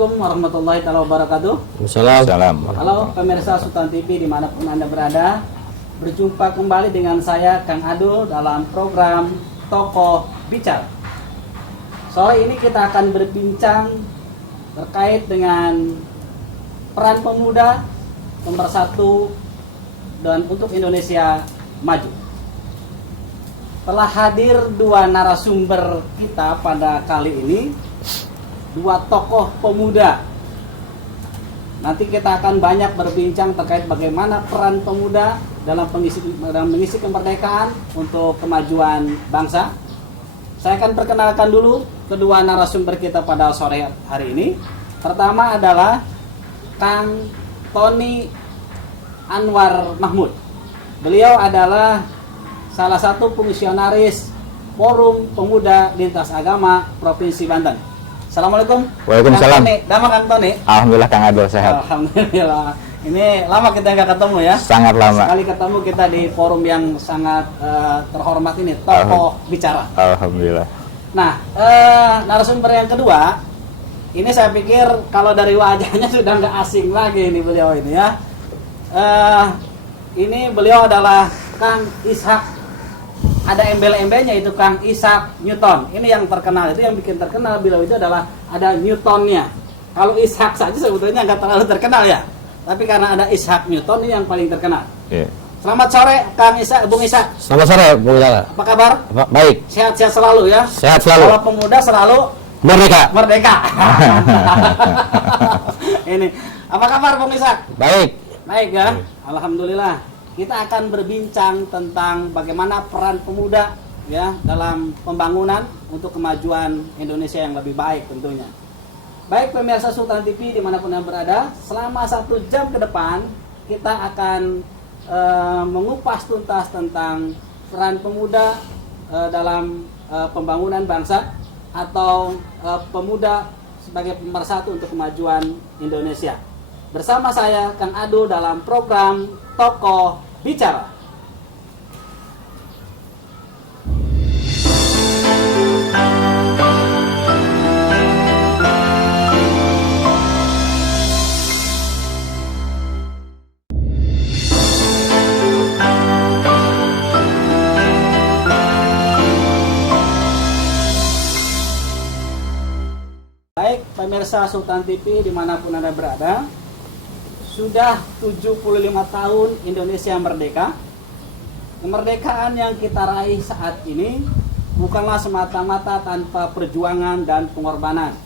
Assalamualaikum warahmatullahi wabarakatuh. Assalamualaikum. Halo pemirsa Sultan TV dimanapun Anda berada. Berjumpa kembali dengan saya Kang Adul dalam program Tokoh Bicara. Sore ini kita akan berbincang terkait dengan peran pemuda pemersatu dan untuk Indonesia maju. Telah hadir dua narasumber kita pada kali ini, dua tokoh pemuda. Nanti kita akan banyak berbincang terkait bagaimana peran pemuda dalam mengisi kemerdekaan untuk kemajuan bangsa. Saya akan perkenalkan dulu kedua narasumber kita pada sore hari ini. Pertama adalah Kang Tony Anwar Mahmud. Beliau adalah salah satu fungsionaris Forum Pemuda Lintas Agama Provinsi Banten. Assalamualaikum. Waalaikumsalam. Damang Kang Tony. Alhamdulillah Kang Adul sehat. Alhamdulillah. Ini lama kita nggak ketemu ya. Sangat lama. Sekali ketemu kita di forum yang sangat terhormat ini, Tokoh Bicara. Alhamdulillah. Nah, narasumber yang kedua, ini saya pikir kalau dari wajahnya sudah nggak asing lagi ini beliau ini ya. Ini beliau adalah Kang Ishak. Ada embel-embelnya itu Kang Ishak Newton. Ini yang terkenal, itu yang bikin terkenal beliau itu adalah ada Newtonnya. Kalau Ishak saja sebetulnya nggak terlalu terkenal ya. Tapi karena ada Ishak Newton ini yang paling terkenal. Yeah. Selamat sore Kang Ishak, Bung Ishak. Selamat sore Bung Lala. Apa kabar? Baik. Sehat-sehat selalu ya. Sehat selalu. Kalau pemuda selalu Merdeka. merdeka. Ini apa kabar Bung Ishak? Baik. Baik ya. Alhamdulillah. Kita akan berbincang tentang bagaimana peran pemuda ya dalam pembangunan untuk kemajuan Indonesia yang lebih baik tentunya. Baik pemirsa Sultan TV dimanapun Anda berada, selama 1 jam ke depan kita akan mengupas tuntas tentang peran pemuda dalam pembangunan bangsa atau pemuda sebagai pemersatu untuk kemajuan Indonesia. Bersama saya Kang Adu dalam program Tokoh Bicara. Baik pemirsa Sultan TV dimanapun Anda berada, sudah 75 tahun Indonesia merdeka. Kemerdekaan yang kita raih saat ini bukanlah semata-mata tanpa perjuangan dan pengorbanan.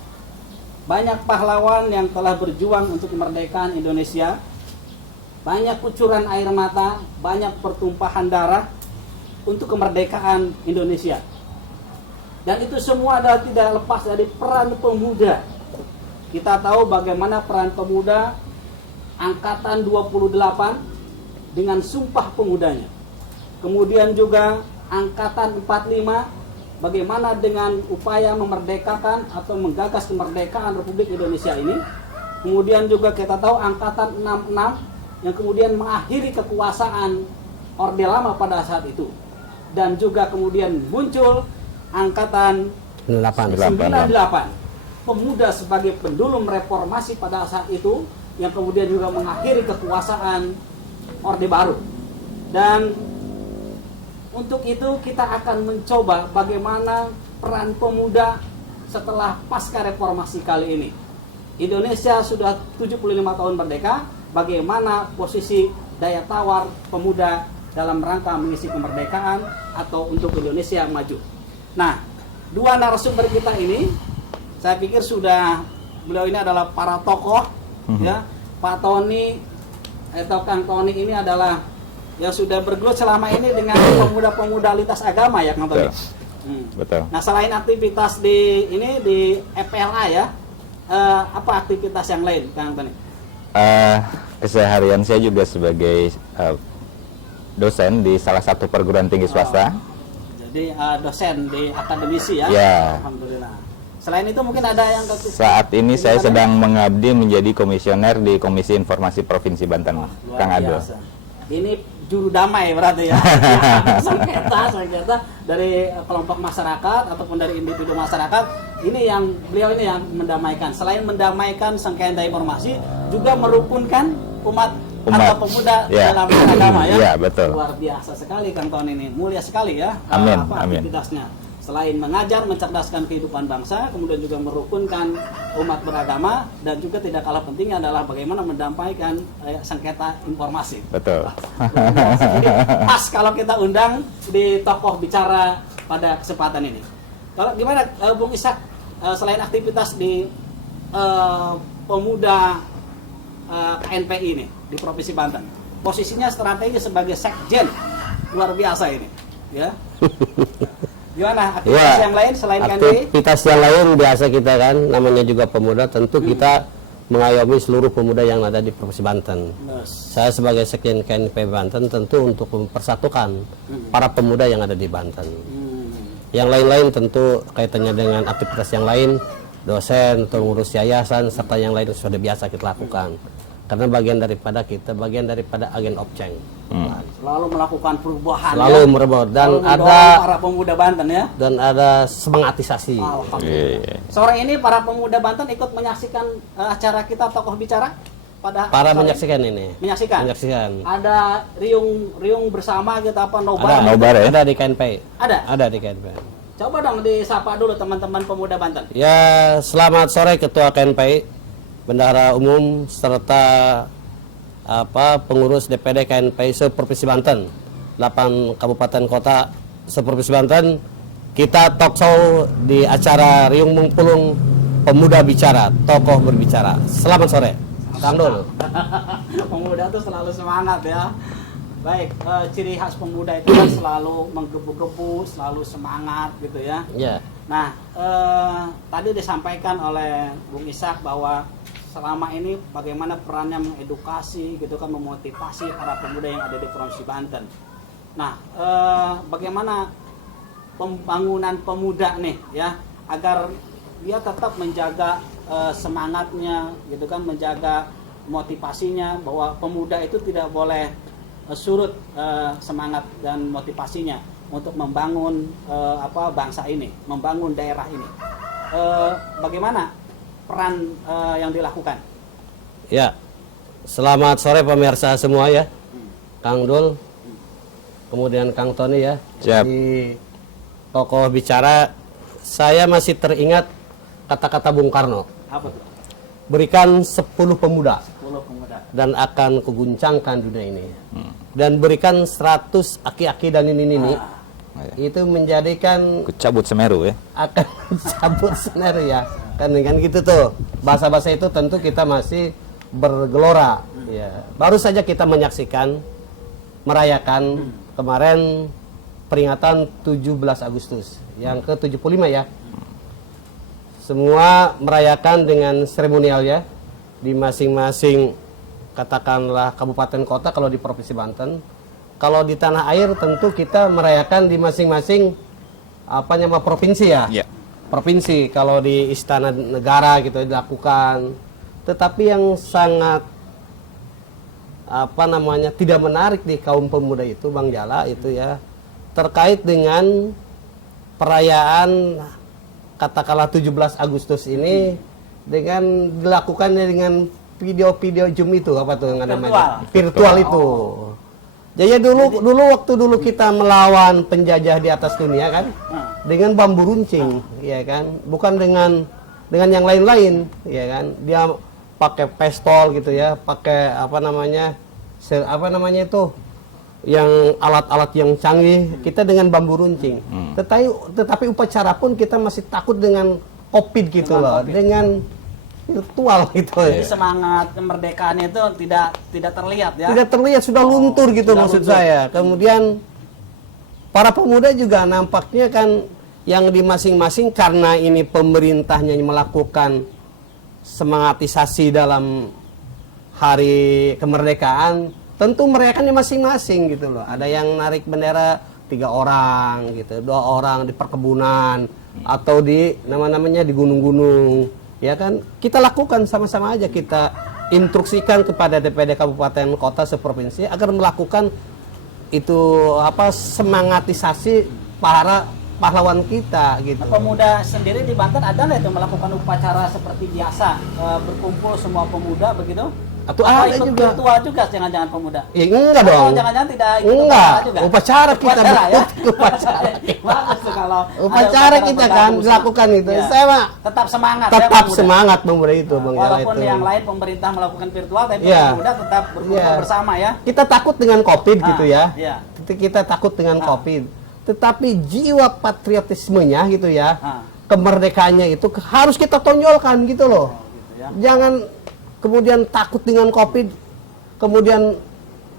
Banyak pahlawan yang telah berjuang untuk kemerdekaan Indonesia. Banyak kucuran air mata, banyak pertumpahan darah untuk kemerdekaan Indonesia. Dan itu semua adalah tidak lepas dari peran pemuda. Kita tahu bagaimana peran pemuda Angkatan 28 dengan Sumpah Pemudanya. Kemudian juga Angkatan 45 bagaimana dengan upaya memerdekakan atau menggagas kemerdekaan Republik Indonesia ini. Kemudian juga kita tahu Angkatan 66 yang kemudian mengakhiri kekuasaan Orde Lama pada saat itu. Dan juga kemudian muncul Angkatan 98 pemuda sebagai pendulum reformasi pada saat itu, yang kemudian juga mengakhiri kekuasaan Orde Baru. Dan untuk itu kita akan mencoba bagaimana peran pemuda setelah pasca reformasi kali ini. Indonesia sudah 75 tahun merdeka, bagaimana posisi daya tawar pemuda dalam rangka mengisi kemerdekaan atau untuk Indonesia maju. Nah, dua narasumber kita ini saya pikir beliau ini adalah para tokoh ya. Pak Tony atau Kang Tony ini adalah yang sudah bergelut selama ini dengan pemuda-pemuda lintas agama ya Kang Tony. Betul. Nah, selain aktivitas di EPLA ya, apa aktivitas yang lain Kang Tony? Keseharian saya juga sebagai dosen di salah satu perguruan tinggi swasta. Jadi dosen di akademisi ya? Ya. Alhamdulillah. Selain itu mungkin ada yang saat ini saya sedang mengabdi menjadi komisioner di Komisi Informasi Provinsi Banten, Kang Adul. Ini juru damai berarti ya. Sengketa dari kelompok masyarakat ataupun dari individu masyarakat, beliau ini yang mendamaikan. Selain mendamaikan sengketa informasi, juga merukunkan umat atau pemuda dalam agama ya. Betul. Luar biasa sekali Kang Tony ini, mulia sekali ya. Amin, Aktivitasnya. Selain mengajar, mencerdaskan kehidupan bangsa, kemudian juga merukunkan umat beragama, dan juga tidak kalah pentingnya adalah bagaimana mendampaikan sengketa informasi. Betul. Jadi pas kalau kita undang di tokoh bicara pada kesempatan ini. Kalau gimana Bung Ishak, selain aktivitas di pemuda KNPI ini di Provinsi Banten, posisinya strategi sebagai sekjen, luar biasa ini, ya. Gimana aktivitas yang lain selain KNPI? Aktivitas yang lain biasa kita kan, namanya juga pemuda, tentu kita mengayomi seluruh pemuda yang ada di Provinsi Banten. Saya sebagai sekjen KNPI Banten tentu untuk mempersatukan para pemuda yang ada di Banten. Yang lain-lain tentu kaitannya dengan aktivitas yang lain, dosen, pengurus yayasan, serta yang lain sudah biasa kita lakukan. Karena bagian daripada agen of change. Selalu melakukan perubahan. Selalu merubah, dan ada para pemuda Banten ya. Dan ada semangatisasi. Sore ini para pemuda Banten ikut menyaksikan acara kita tokoh bicara pada menyaksikan ini. Menyaksikan. Ada riung bersama gitu apa nobar? Ada di KNPI. Ada di KNPI. Coba dong disapa dulu teman-teman pemuda Banten. Ya, selamat sore Ketua KNPI, Bendahara Umum serta pengurus DPD KNPI seprovinsi Banten, 8 kabupaten kota seprovinsi Banten. Kita talk show di acara Riung Mengpulung Pemuda Bicara, Tokoh Berbicara. Selamat sore, Kang Dul. Pemuda itu selalu semangat ya. Baik, ciri khas pemuda itu kan selalu menggebu-gebu, selalu semangat gitu ya. Ya. Nah, tadi disampaikan oleh Bung Ishak bahwa selama ini bagaimana perannya mengedukasi gitu kan, memotivasi para pemuda yang ada di Provinsi Banten. Nah, bagaimana pembangunan pemuda nih ya, agar dia tetap menjaga semangatnya gitu kan, menjaga motivasinya, bahwa pemuda itu tidak boleh surut semangat dan motivasinya untuk membangun bangsa ini, membangun daerah ini. Bagaimana peran yang dilakukan? Ya, selamat sore pemirsa semua ya, Kang Dul, kemudian Kang Tony ya. Siap. Di tokoh bicara, saya masih teringat kata-kata Bung Karno. Apa tuh? Berikan 10 pemuda. 10 pemuda. Dan akan kuguncangkan dunia ini. Dan berikan 100 aki-aki dan ini. Itu menjadikan Cabut Semeru ya. akan cabut Semeru ya. Kan gitu tuh. Bahasa-bahasa itu tentu kita masih bergelora ya. Baru saja kita menyaksikan, merayakan kemarin peringatan 17 Agustus yang ke-75 ya. Semua merayakan dengan seremonial ya, di masing-masing katakanlah kabupaten kota. Kalau di Provinsi Banten, kalau di tanah air tentu kita merayakan di masing-masing provinsi ya. Yeah. Provinsi, kalau di Istana Negara gitu dilakukan. Tetapi yang sangat tidak menarik di kaum pemuda itu, Bang Jala, itu ya terkait dengan perayaan katakanlah 17 Agustus ini dengan dilakukannya dengan video-video Zoom itu, apa tuh namanya? Virtual itu. Jadi dulu kita melawan penjajah di atas dunia kan, dengan bambu runcing, ya kan, bukan dengan yang lain-lain, ya kan. Dia pakai pistol gitu ya, pakai itu, yang alat-alat yang canggih, kita dengan bambu runcing. Tetapi upacara pun kita masih takut dengan COVID gitu loh, dengan virtual gitu. Jadi semangat kemerdekaan itu tidak terlihat ya. Tidak terlihat, sudah luntur gitu maksud saya. Kemudian para pemuda juga nampaknya kan yang di masing-masing, karena ini pemerintahnya melakukan semangatisasi dalam hari kemerdekaan, tentu merayakannya masing-masing gitu loh. Ada yang narik bendera 3 orang gitu, 2 orang di perkebunan atau di namanya di gunung-gunung, ya kan. Kita lakukan sama-sama aja, kita instruksikan kepada DPD kabupaten kota seprovinsi agar melakukan itu apa semangatisasi para pahlawan kita gitu. Pemuda sendiri di Banten ada nggak itu melakukan upacara seperti biasa, berkumpul semua pemuda begitu? Atau Apa ada ikut juga. virtual juga jangan-jangan pemuda? Ya enggak Oh, dong. jangan-jangan tidak ikut Enggak, juga? upacara kita Upacara, ya? upacara. Bagus tuh kalau ada Upacara kita kan bergabung. dilakukan itu. Ya. Saya mah Tetap semangat ya, tetap pemuda. semangat pemuda itu, Bang Jala Walaupun itu. yang lain pemerintah melakukan virtual, tapi Iya. pemuda tetap berkumpul Iya. bersama ya. Kita takut dengan Covid Ah, gitu ya. iya. Kita takut dengan Ah. Covid. Tetapi jiwa patriotismenya gitu ya, Ah. kemerdekaannya itu harus kita tonjolkan gitu loh. Gitu ya. Jangan kemudian takut dengan Covid, kemudian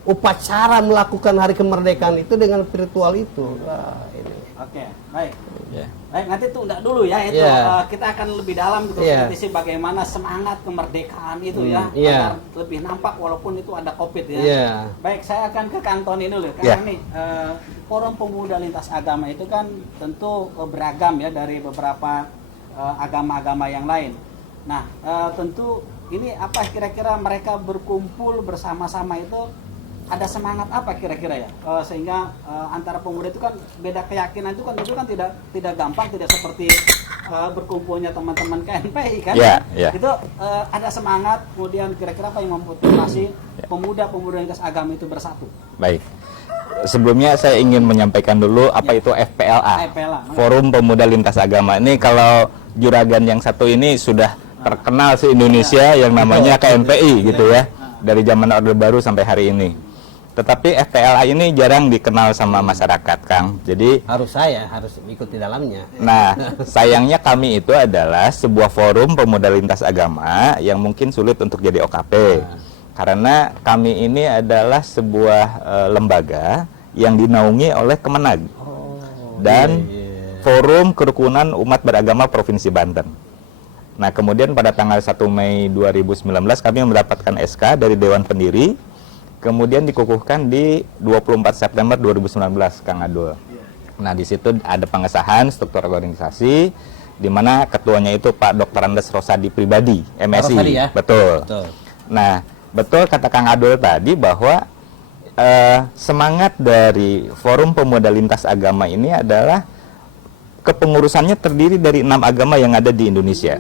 upacara melakukan hari kemerdekaan itu dengan virtual itu. Wah, ini. Oke, baik. Ya. Baik, nanti tunda dulu ya itu. Iya. Kita akan lebih dalam gitu Iya. kritisi bagaimana semangat kemerdekaan itu ya, Iya. agar lebih nampak walaupun itu ada Covid ya. Iya. Baik, saya akan ke Kang Tony dulu. Iya. Karena nih Forum Pemuda Lintas Agama itu kan tentu beragam ya dari beberapa agama-agama yang lain. Nah, tentu ini apa kira-kira mereka berkumpul bersama-sama itu ada semangat apa kira-kira ya, sehingga antara pemuda itu kan beda keyakinan itu kan tidak gampang, tidak seperti berkumpulnya teman-teman KNPI kan. Ya, ya. Itu ada semangat, kemudian kira-kira apa yang memotivasi pemuda-pemuda lintas agama itu bersatu? Baik. Sebelumnya saya ingin menyampaikan dulu apa itu FPLA, FPLA. Forum Pemuda Lintas Agama. Ini kalau juragan yang satu ini sudah terkenal se-Indonesia yang namanya KNPI gitu ya, dari zaman Orde Baru sampai hari ini. Tetapi FPLA ini jarang dikenal sama masyarakat, Kang. Jadi Harus ikut di dalamnya. nah, sayangnya kami itu adalah sebuah forum pemuda lintas agama yang mungkin sulit untuk jadi OKP. Karena kami ini adalah sebuah lembaga yang dinaungi oleh Kemenag dan Forum Kerukunan Umat Beragama Provinsi Banten. Nah, kemudian pada tanggal 1 Mei 2019 kami mendapatkan SK dari Dewan Pendiri, kemudian dikukuhkan di 24 September 2019, Kang Adul. Nah, di situ ada pengesahan struktur organisasi, di mana ketuanya itu Pak Dr. Andes Rosadi Pribadi, MSI. Rosadi ya? Betul. Betul. Nah, betul kata Kang Adul tadi bahwa semangat dari Forum Pemuda Lintas Agama ini adalah kepengurusannya terdiri dari 6 agama yang ada di Indonesia.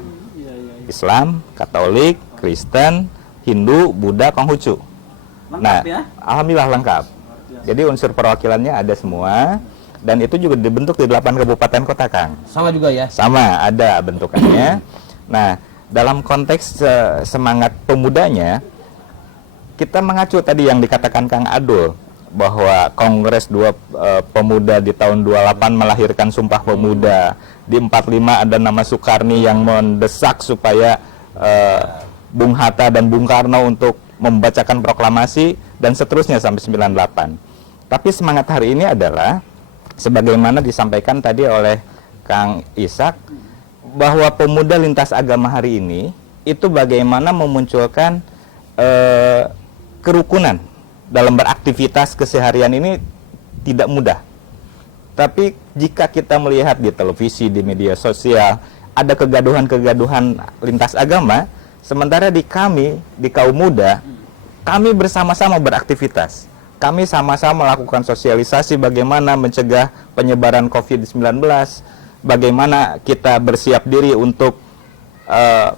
Islam, Katolik, Kristen, Hindu, Buddha, Konghucu. Lengkap ya? Alhamdulillah lengkap. Jadi unsur perwakilannya ada semua, dan itu juga dibentuk di 8 kabupaten kota, Kang. Sama juga ya. Sama, ada bentukannya. Nah, dalam konteks semangat pemudanya, kita mengacu tadi yang dikatakan Kang Adul, bahwa Kongres Pemuda di tahun 28 melahirkan Sumpah Pemuda. Di 45 ada nama Soekarni yang mendesak supaya Bung Hatta dan Bung Karno untuk membacakan proklamasi, dan seterusnya sampai 98. Tapi semangat hari ini adalah sebagaimana disampaikan tadi oleh Kang Ishak, bahwa pemuda lintas agama hari ini itu bagaimana memunculkan kerukunan dalam beraktivitas keseharian ini tidak mudah. Tapi jika kita melihat di televisi, di media sosial, ada kegaduhan-kegaduhan lintas agama, sementara di kami, di kaum muda, kami bersama-sama beraktivitas. Kami sama-sama melakukan sosialisasi bagaimana mencegah penyebaran COVID-19, bagaimana kita bersiap diri untuk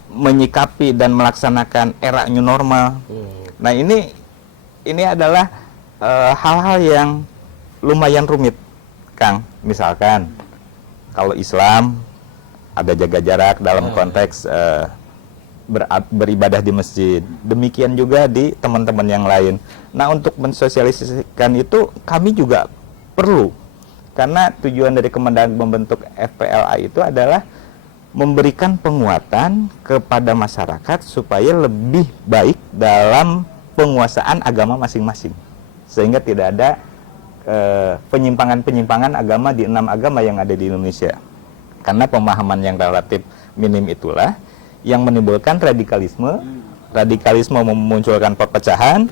menyikapi dan melaksanakan era new normal. Nah, ini adalah hal-hal yang lumayan rumit, Kang. Misalkan kalau Islam ada jaga jarak dalam konteks beribadah di masjid. Demikian juga di teman-teman yang lain. Nah, untuk mensosialisasikan itu kami juga perlu. Karena tujuan dari Kemendag membentuk FPLA itu adalah memberikan penguatan kepada masyarakat supaya lebih baik dalam penguasaan agama masing-masing, sehingga tidak ada penyimpangan-penyimpangan agama di 6 agama yang ada di Indonesia. Karena pemahaman yang relatif minim itulah yang menimbulkan radikalisme. Radikalisme memunculkan perpecahan,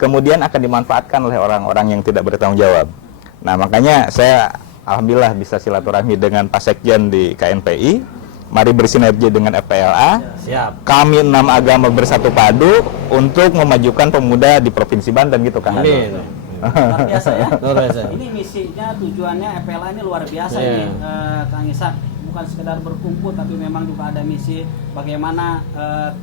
kemudian akan dimanfaatkan oleh orang-orang yang tidak bertanggung jawab. Nah, makanya saya alhamdulillah bisa silaturahmi dengan Pak Sekjen di KNPI. Mari bersinergi dengan FPLA. Siap. Kami 6 agama bersatu padu untuk memajukan pemuda di Provinsi Banten gitu, Kang. Amin. luar biasa ya. Luar biasa. Ini misinya, tujuannya FPLA ini luar biasa Iya. ini, Kang Ishak. Bukan sekedar berkumpul, tapi memang juga ada misi bagaimana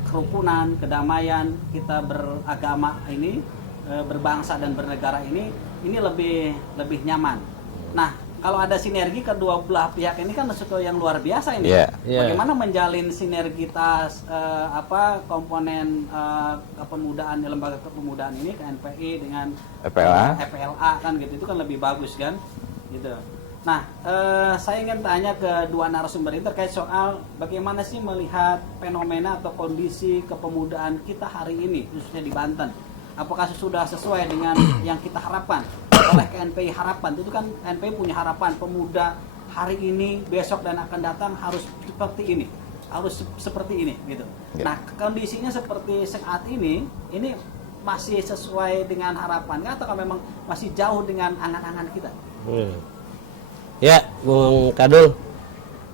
kerukunan, kedamaian kita beragama ini, berbangsa dan bernegara ini lebih nyaman. Nah, kalau ada sinergi kedua belah pihak ini kan sesuatu yang luar biasa ini. Iya. Bagaimana menjalin sinergitas komponen kepemudaan, lembaga kepemudaan ini, KNPI dengan FPLA kan gitu, itu kan lebih bagus kan gitu. Nah, saya ingin tanya ke dua narasumber ini terkait soal bagaimana sih melihat fenomena atau kondisi kepemudaan kita hari ini, khususnya di Banten. Apakah sudah sesuai dengan yang kita harapkan oleh KNPI harapan? Itu kan KNPI punya harapan pemuda hari ini, besok dan akan datang harus seperti ini, harus seperti ini gitu. Nah, kondisinya seperti saat ini masih sesuai dengan harapan atau memang masih jauh dengan angan-angan kita? Ya, Bung Kadul.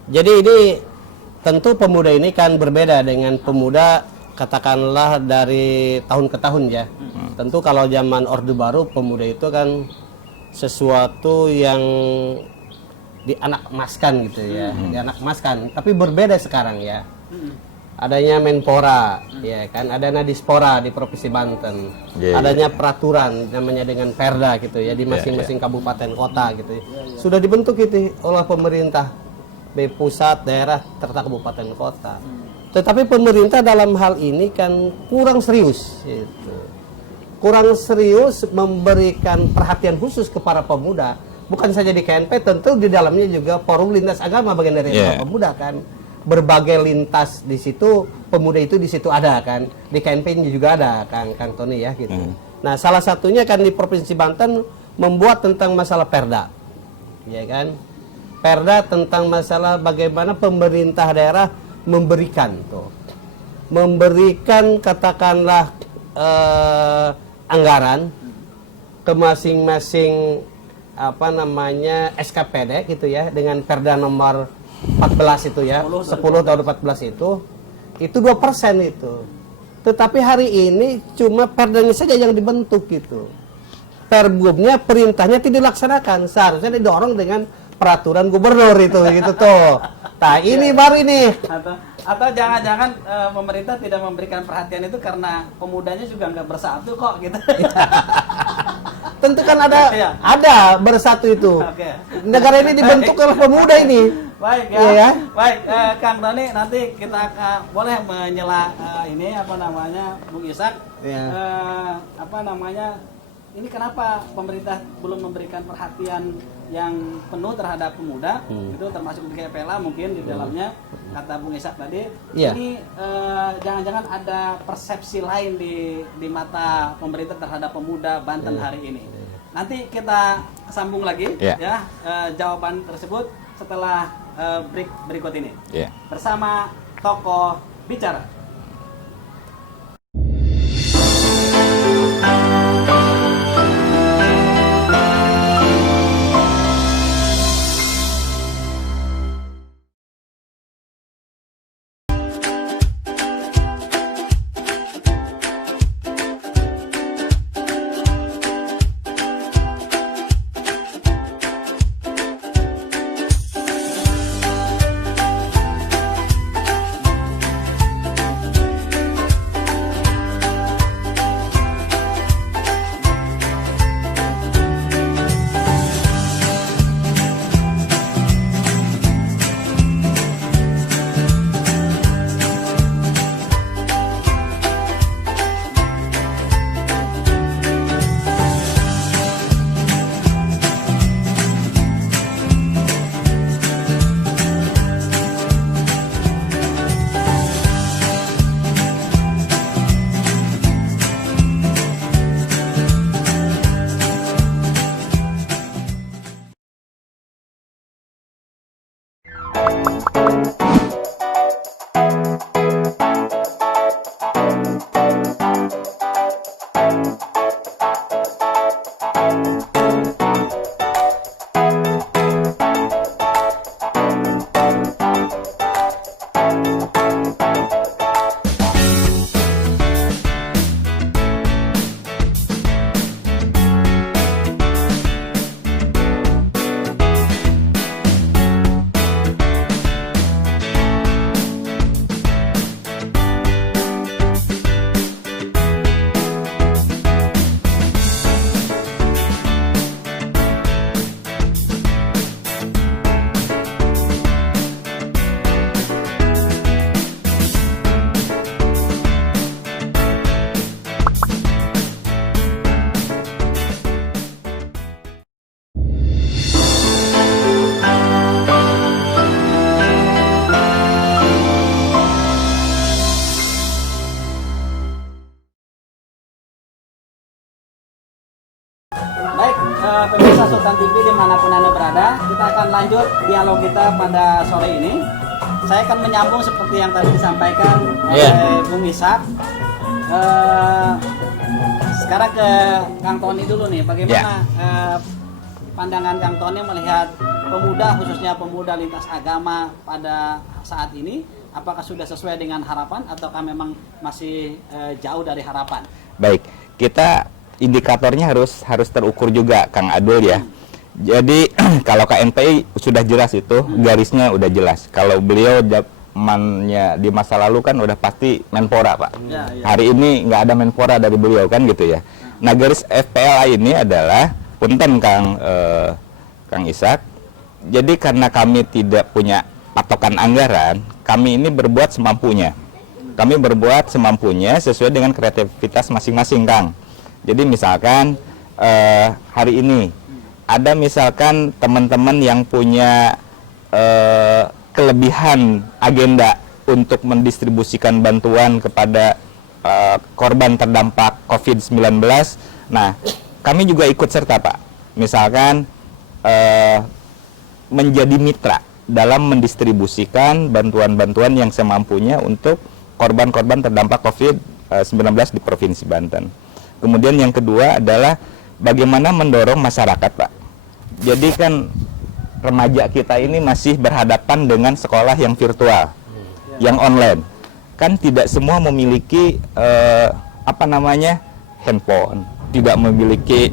Jadi ini tentu pemuda ini kan berbeda dengan pemuda katakanlah dari tahun ke tahun ya. Tentu kalau zaman Orde Baru pemuda itu kan sesuatu yang dianak-emaskan gitu ya, dianak-emaskan. Tapi berbeda sekarang ya. Adanya Menpora, ya kan, adanya Dispora di Provinsi Banten, adanya peraturan namanya dengan Perda gitu ya di masing-masing kabupaten kota gitu ya. Sudah dibentuk itu oleh pemerintah, baik pusat, daerah, serta kabupaten kota. Tetapi pemerintah dalam hal ini kan kurang serius, gitu. Kurang serius memberikan perhatian khusus kepada pemuda. Bukan saja di KNP, tentu di dalamnya juga forum lintas agama bagian dari pemuda kan. Berbagai lintas di situ, pemuda itu di situ ada kan, di KNP ini juga ada Kang Tony ya gitu. Nah, salah satunya kan di Provinsi Banten membuat tentang masalah Perda, ya kan, Perda tentang masalah bagaimana pemerintah daerah memberikan katakanlah anggaran ke masing-masing SKPD gitu ya, dengan Perda nomor 14 itu ya, 10 tahun 14 itu 2% itu. Tetapi hari ini cuma perdanya saja yang dibentuk gitu. Perbumnya, perintahnya tidak dilaksanakan. Seharusnya didorong dengan peraturan gubernur itu gitu tuh. Nah, ini baru ini. Atau jangan-jangan pemerintah tidak memberikan perhatian itu karena pemudanya juga nggak bersatu kok gitu. Tentu kan ada bersatu itu. Negara ini dibentuk oleh pemuda ini. Baik ya. Baik, Kang Tony, nanti kita boleh menyela Bung Ishak. Ini kenapa pemerintah belum memberikan perhatian yang penuh terhadap pemuda? Itu termasuk di KPLA mungkin di dalamnya, kata Bung Ishak tadi. Ini jangan-jangan ada persepsi lain di mata pemerintah terhadap pemuda Banten hari ini. Nanti kita sambung lagi ya jawaban tersebut setelah break berikut ini bersama tokoh bicara. Baik, pemirsa Sultan TV dimanapun Anda berada, kita akan lanjut dialog kita pada sore ini. Saya akan menyambung seperti yang tadi disampaikan oleh Bung Ishak. Sekarang ke Kang Tony dulu nih, bagaimana pandangan Kang Tony melihat pemuda, khususnya pemuda lintas agama pada saat ini? Apakah sudah sesuai dengan harapan ataukah memang masih jauh dari harapan? Baik, kita indikatornya harus terukur juga, Kang Adul ya. Jadi kalau KNPI sudah jelas itu, garisnya udah jelas. Kalau beliau zamannya di masa lalu kan udah pasti Menpora, Pak. Ya, ya. Hari ini nggak ada Menpora dari beliau kan gitu ya. Nah, garis FPLA ini adalah punten Kang Ishak. Jadi karena kami tidak punya patokan anggaran, kami ini berbuat semampunya. Kami berbuat semampunya sesuai dengan kreativitas masing-masing, Kang. Jadi misalkan hari ini ada misalkan teman-teman yang punya kelebihan agenda untuk mendistribusikan bantuan kepada korban terdampak COVID-19. Nah, kami juga ikut serta, Pak. Misalkan menjadi mitra dalam mendistribusikan bantuan-bantuan yang semampunya untuk korban-korban terdampak COVID-19 di Provinsi Banten. Kemudian yang kedua adalah bagaimana mendorong masyarakat, Pak. Jadi kan remaja kita ini masih berhadapan dengan sekolah yang virtual, yang online. Kan tidak semua memiliki handphone, tidak memiliki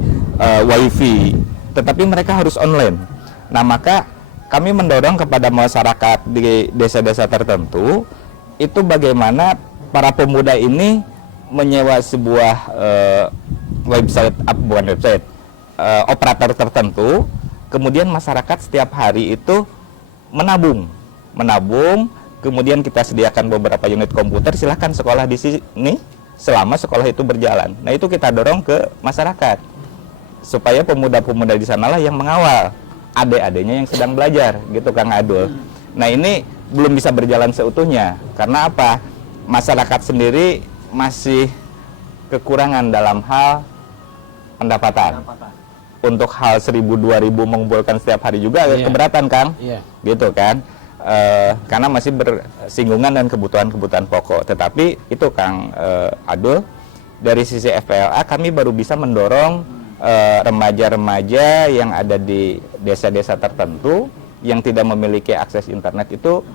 wifi, tetapi mereka harus online. Nah, maka kami mendorong kepada masyarakat di desa-desa tertentu itu bagaimana para pemuda ini menyewa sebuah operator tertentu, kemudian masyarakat setiap hari itu menabung, kemudian kita sediakan beberapa unit komputer, silahkan sekolah di sini selama sekolah itu berjalan. Nah, itu kita dorong ke masyarakat supaya pemuda-pemuda di sanalah yang mengawal adik-adiknya yang sedang belajar, gitu Kang Adul. Nah, ini belum bisa berjalan seutuhnya. Karena apa? Masyarakat sendiri masih kekurangan dalam hal pendapatan. Untuk hal 1.000-2.000 mengumpulkan setiap hari juga agak keberatan, Kang. Gitu kan? Karena masih bersinggungan dengan kebutuhan-kebutuhan pokok. Tetapi itu Kang Adul, dari sisi FPLA kami baru bisa mendorong remaja-remaja yang ada di desa-desa tertentu yang tidak memiliki akses internet itu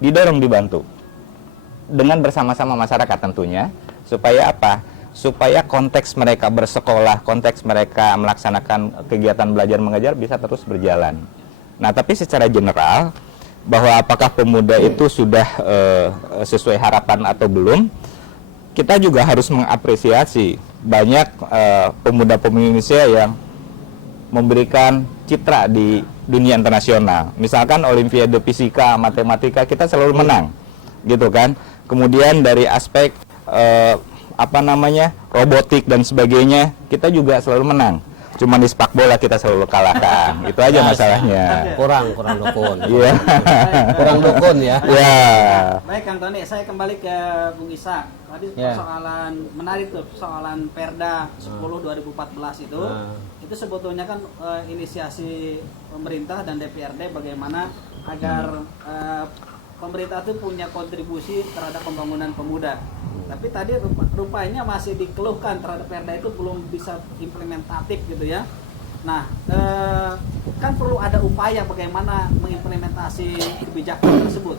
didorong, dibantu dengan bersama-sama masyarakat tentunya, supaya apa? Supaya konteks mereka bersekolah, konteks mereka melaksanakan kegiatan belajar mengajar bisa terus berjalan. Nah, tapi secara general bahwa apakah pemuda itu sudah sesuai harapan atau belum, kita juga harus mengapresiasi banyak pemuda-pemudi Indonesia yang memberikan citra di dunia internasional. Misalkan Olimpiade Fisika, Matematika kita selalu menang, gitu kan. Kemudian dari aspek robotik dan sebagainya kita juga selalu menang. Cuma di sepak bola kita selalu kalahkan. Itu aja masalahnya. Kurang dukun. Iya. Kurang dukun ya. Iya. Baik Kang Tony, saya kembali ke Bung Ishak. Tadi persoalan menarik tuh, persoalan Perda 10 2014 itu. Itu sebetulnya kan inisiasi pemerintah dan DPRD bagaimana agar pemerintah itu punya kontribusi terhadap pembangunan pemuda. Tapi tadi rupanya masih dikeluhkan terhadap Perda itu belum bisa implementatif gitu ya. Nah, kan perlu ada upaya bagaimana mengimplementasi kebijakan tersebut.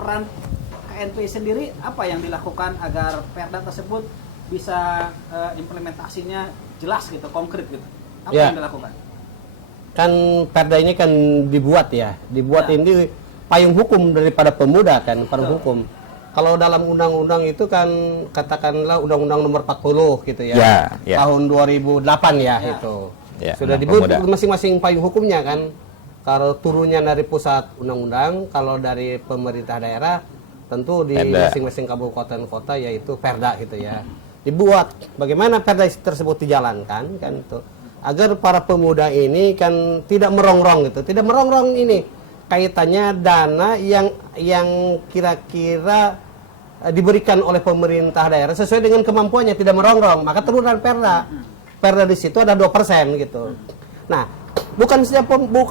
Peran KNPI sendiri apa yang dilakukan agar Perda tersebut bisa implementasinya jelas gitu, konkret gitu. Apa yang dilakukan? Kan Perda ini kan dibuat ini payung hukum daripada pemuda kan, payung hukum. Kalau dalam undang-undang itu kan katakanlah undang-undang nomor 40 gitu ya. Tahun 2008 itu. Sudah dibuat masing-masing payung hukumnya kan. Kalau turunnya dari pusat undang-undang, kalau dari pemerintah daerah tentu di masing-masing kabupaten kota yaitu Perda gitu ya. Dibuat bagaimana Perda tersebut dijalankan kan itu. Agar para pemuda ini kan tidak merongrong gitu. Tidak merongrong ini kaitannya dana yang kira-kira diberikan oleh pemerintah daerah sesuai dengan kemampuannya, tidak merongrong, maka turun dari Perda. perda di situ ada 2% gitu. Nah, bukan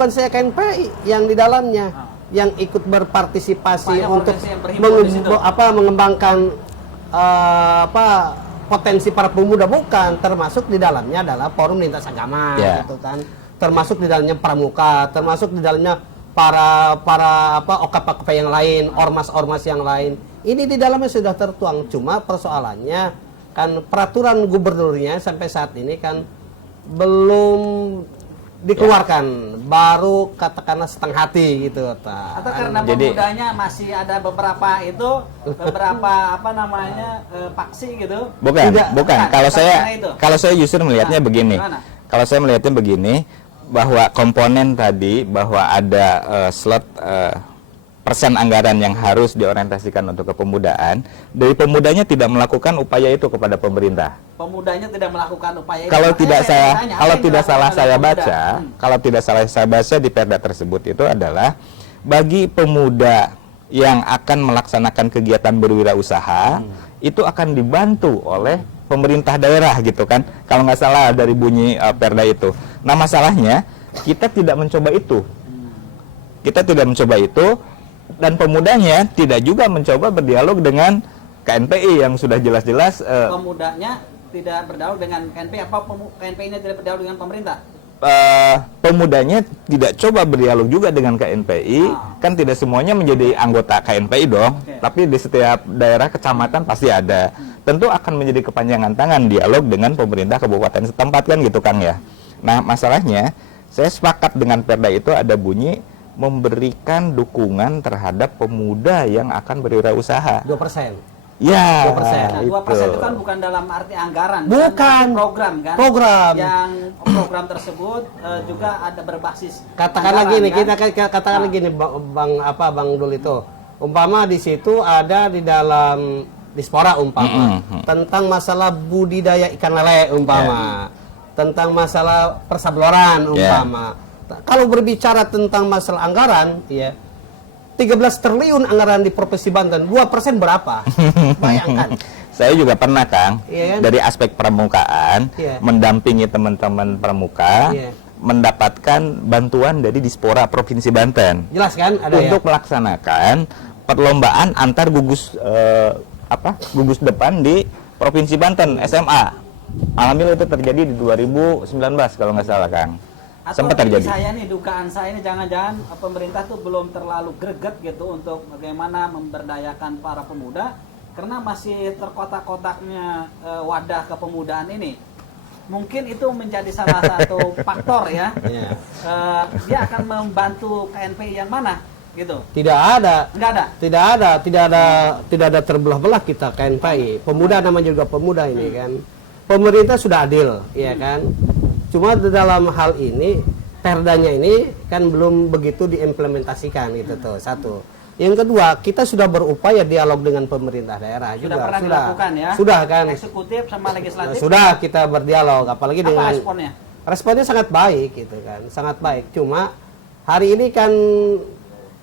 saya KNPI yang di dalamnya yang ikut berpartisipasi Banyak untuk organisasi yang berhimpun di situ. mengembangkan potensi para pemuda, bukan, termasuk di dalamnya adalah forum lintas agama gitu kan, termasuk di dalamnya pramuka, termasuk di dalamnya para OKP yang lain, ormas-ormas yang lain. Ini di dalamnya sudah tertuang, cuma persoalannya kan peraturan gubernurnya sampai saat ini kan belum dikeluarkan, baru katakanlah setengah hati gitu. Atau karena pemudanya masih ada beberapa paksi gitu. Bukan. Kalau saya justru melihatnya begini. Gimana? Kalau saya melihatnya begini, bahwa komponen tadi bahwa ada slot persen anggaran yang harus diorientasikan untuk kepemudaan, dari pemudanya tidak melakukan upaya itu kepada pemerintah. Pemudanya tidak melakukan upaya itu. Kalau tidak salah saya baca di perda tersebut itu adalah bagi pemuda yang akan melaksanakan kegiatan berwirausaha itu akan dibantu oleh pemerintah daerah gitu kan, kalau nggak salah dari bunyi perda itu. Nah, masalahnya kita tidak mencoba itu, dan pemudanya tidak juga mencoba berdialog dengan KNPI yang sudah jelas-jelas pemudanya tidak berdialog dengan KNPI, apa KNPI-nya tidak berdialog dengan pemerintah? Pemudanya tidak coba berdialog juga dengan KNPI, kan tidak semuanya menjadi anggota KNPI dong, tapi di setiap daerah kecamatan pasti ada. Tentu akan menjadi kepanjangan tangan dialog dengan pemerintah kabupaten setempat kan gitu Kang ya. Nah, masalahnya saya sepakat dengan perda itu ada bunyi memberikan dukungan terhadap pemuda yang akan berwirausaha. 2%. Ya, 2%. Nah, 2% itu kan bukan dalam arti anggaran, bukan kan? Program kan? Program. Yang program tersebut juga ada berbasis. Katakanlah anggaran, gini, kan? kita katakanlah gini, Bang Dul itu. Umpama di situ ada di dalam dispora tentang masalah budidaya ikan lele tentang masalah persabloran Kalau berbicara tentang masalah anggaran, 13 triliun anggaran di Provinsi Banten, 2% berapa? Bayangkan. Saya juga pernah, Kang, dari aspek pramukaan, mendampingi teman-teman pramuka, mendapatkan bantuan dari Dispora Provinsi Banten. Jelas kan? Ada untuk melaksanakan perlombaan antar gugus gugus depan di Provinsi Banten, SMA. Alhamdulillah itu terjadi di 2019 kalau nggak salah, Kang. Sempat terjadi. Dugaan saya ini jangan-jangan pemerintah tuh belum terlalu greget gitu untuk bagaimana memberdayakan para pemuda, karena masih terkotak-kotaknya wadah kepemudaan ini. Mungkin itu menjadi salah satu faktor ya. Dia akan membantu KNPI yang mana gitu. Tidak ada terbelah-belah kita KNPI. Pemuda namanya juga pemuda ini kan. Pemerintah sudah adil, ya kan. Cuma dalam hal ini perdanya ini kan belum begitu diimplementasikan gitu tuh. Satu. Yang kedua, kita sudah berupaya dialog dengan pemerintah daerah juga. Pernah dilakukan ya? Sudah kan. Eksekutif sama legislatif. Sudah kita berdialog, apalagi dengan responnya? Responnya sangat baik gitu kan, sangat baik. Cuma hari ini kan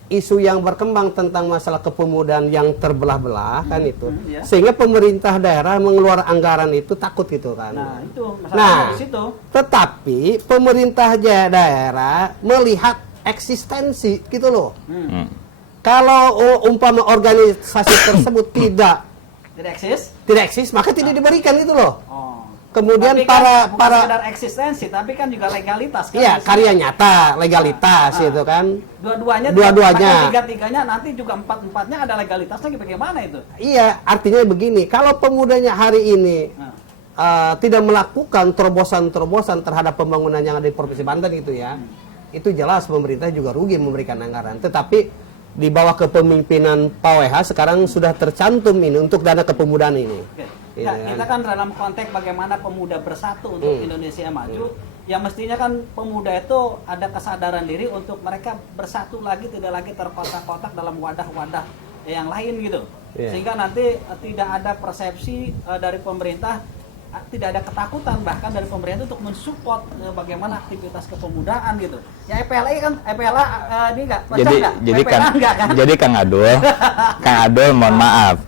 isu yang berkembang tentang masalah kepemudaan yang terbelah-belah kan itu, sehingga pemerintah daerah mengeluarkan anggaran itu takut gitu kan. Nah itu masalahnya di situ. Tetapi pemerintah daerah melihat eksistensi gitu loh. Kalau umpama organisasi tersebut tidak eksis, maka tidak diberikan gitu loh. Kemudian kan para sekedar eksistensi, tapi kan juga legalitas kan. Iya, karya nyata, legalitas itu kan. Dua-duanya tiga-tiganya nanti juga empat-empatnya ada legalitasnya, bagaimana itu? Iya, artinya begini, kalau pemudanya hari ini tidak melakukan terobosan-terobosan terhadap pembangunan yang ada di Provinsi Banten gitu ya. Itu jelas pemerintah juga rugi memberikan anggaran. Tetapi di bawah kepemimpinan Pak WH sekarang sudah tercantum ini untuk dana kepemudaan ini. Nah, kita kan dalam konteks bagaimana pemuda bersatu untuk Indonesia maju, yang mestinya kan pemuda itu ada kesadaran diri untuk mereka bersatu lagi, tidak lagi terkotak-kotak dalam wadah-wadah yang lain gitu. Sehingga nanti tidak ada persepsi dari pemerintah, tidak ada ketakutan bahkan dari pemerintah untuk mensupport bagaimana aktivitas kepemudaan gitu. Ya EPLA ini enggak jadi Kang Adul mohon maaf.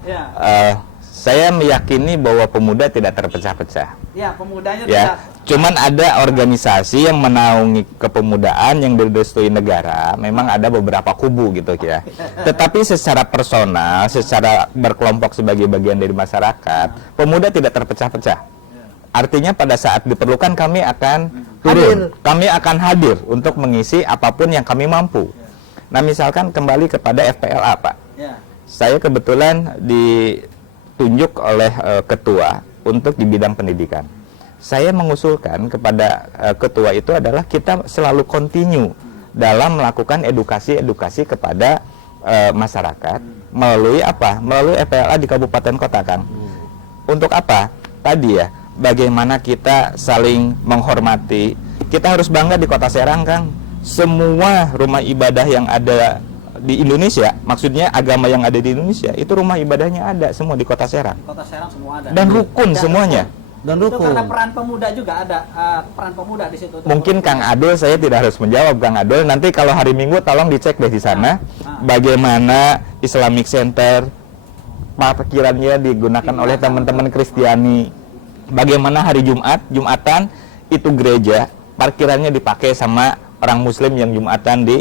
Saya meyakini bahwa pemuda tidak terpecah-pecah. Ya, pemudanya Ya, cuman ada organisasi yang menaungi kepemudaan yang direstui negara. Memang ada beberapa kubu gitu ya. Tetapi secara personal, secara berkelompok sebagai bagian dari masyarakat, pemuda tidak terpecah-pecah. Artinya pada saat diperlukan kami akan turun, kami akan hadir untuk mengisi apapun yang kami mampu. Nah, misalkan kembali kepada FPLA, Pak. Ya. Saya kebetulan ditunjuk oleh ketua untuk di bidang pendidikan. Saya mengusulkan kepada ketua itu adalah kita selalu continue dalam melakukan edukasi kepada masyarakat melalui apa? Melalui FPLA di kabupaten kota, Kang. Untuk apa? Tadi ya, bagaimana kita saling menghormati. Kita harus bangga di Kota Serang, Kang. Semua rumah ibadah yang ada di Indonesia, maksudnya agama yang ada di Indonesia, itu rumah ibadahnya ada semua di Kota Serang. Kota Serang semua ada. Dan rukun semuanya. Dan Itu rukun. karena peran pemuda juga ada, peran pemuda di situ. Mungkin Kang Adul, saya tidak harus menjawab Kang Adul. Nanti kalau hari Minggu tolong dicek deh di sana bagaimana Islamic Center parkirannya digunakan oleh teman-teman Kristiani. Bagaimana hari Jumatan itu gereja parkirannya dipakai sama orang Muslim yang Jumatan di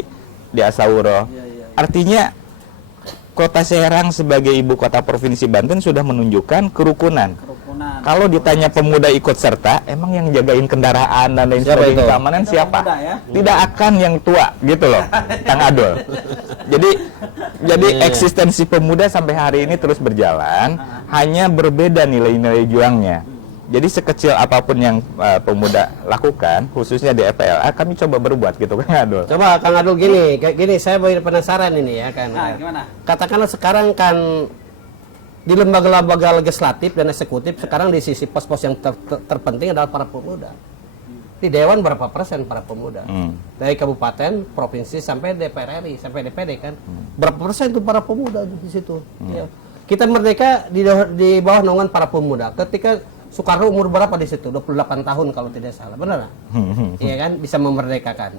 Asawuro. Artinya Kota Serang sebagai ibu kota provinsi Banten sudah menunjukkan kerukunan. Kalau ditanya pemuda ikut serta, emang yang jagain kendaraan dan lain sebagainya keamanan Itu siapa? pemuda, ya? Tidak akan yang tua, gitu loh, Kang Adul. Jadi eksistensi pemuda sampai hari ini terus berjalan, hanya berbeda nilai-nilai juangnya. Jadi sekecil apapun yang pemuda lakukan, khususnya di FPLA, kami coba berbuat gitu, Kang Adul. Coba Kang Adul gini, kayak gini saya penasaran ini ya kan. Nah, gimana? Katakanlah sekarang kan di lembaga-lembaga legislatif dan eksekutif sekarang di sisi pos-pos yang terpenting adalah para pemuda. Di Dewan berapa persen para pemuda? Dari kabupaten, provinsi sampai DPR RI, sampai DPD kan. Berapa persen itu para pemuda di situ? Ya. Kita merdeka di bawah naungan para pemuda. Ketika Soekarno umur berapa di situ? 28 tahun kalau tidak salah. Benar nggak? Iya kan? Bisa memerdekakan.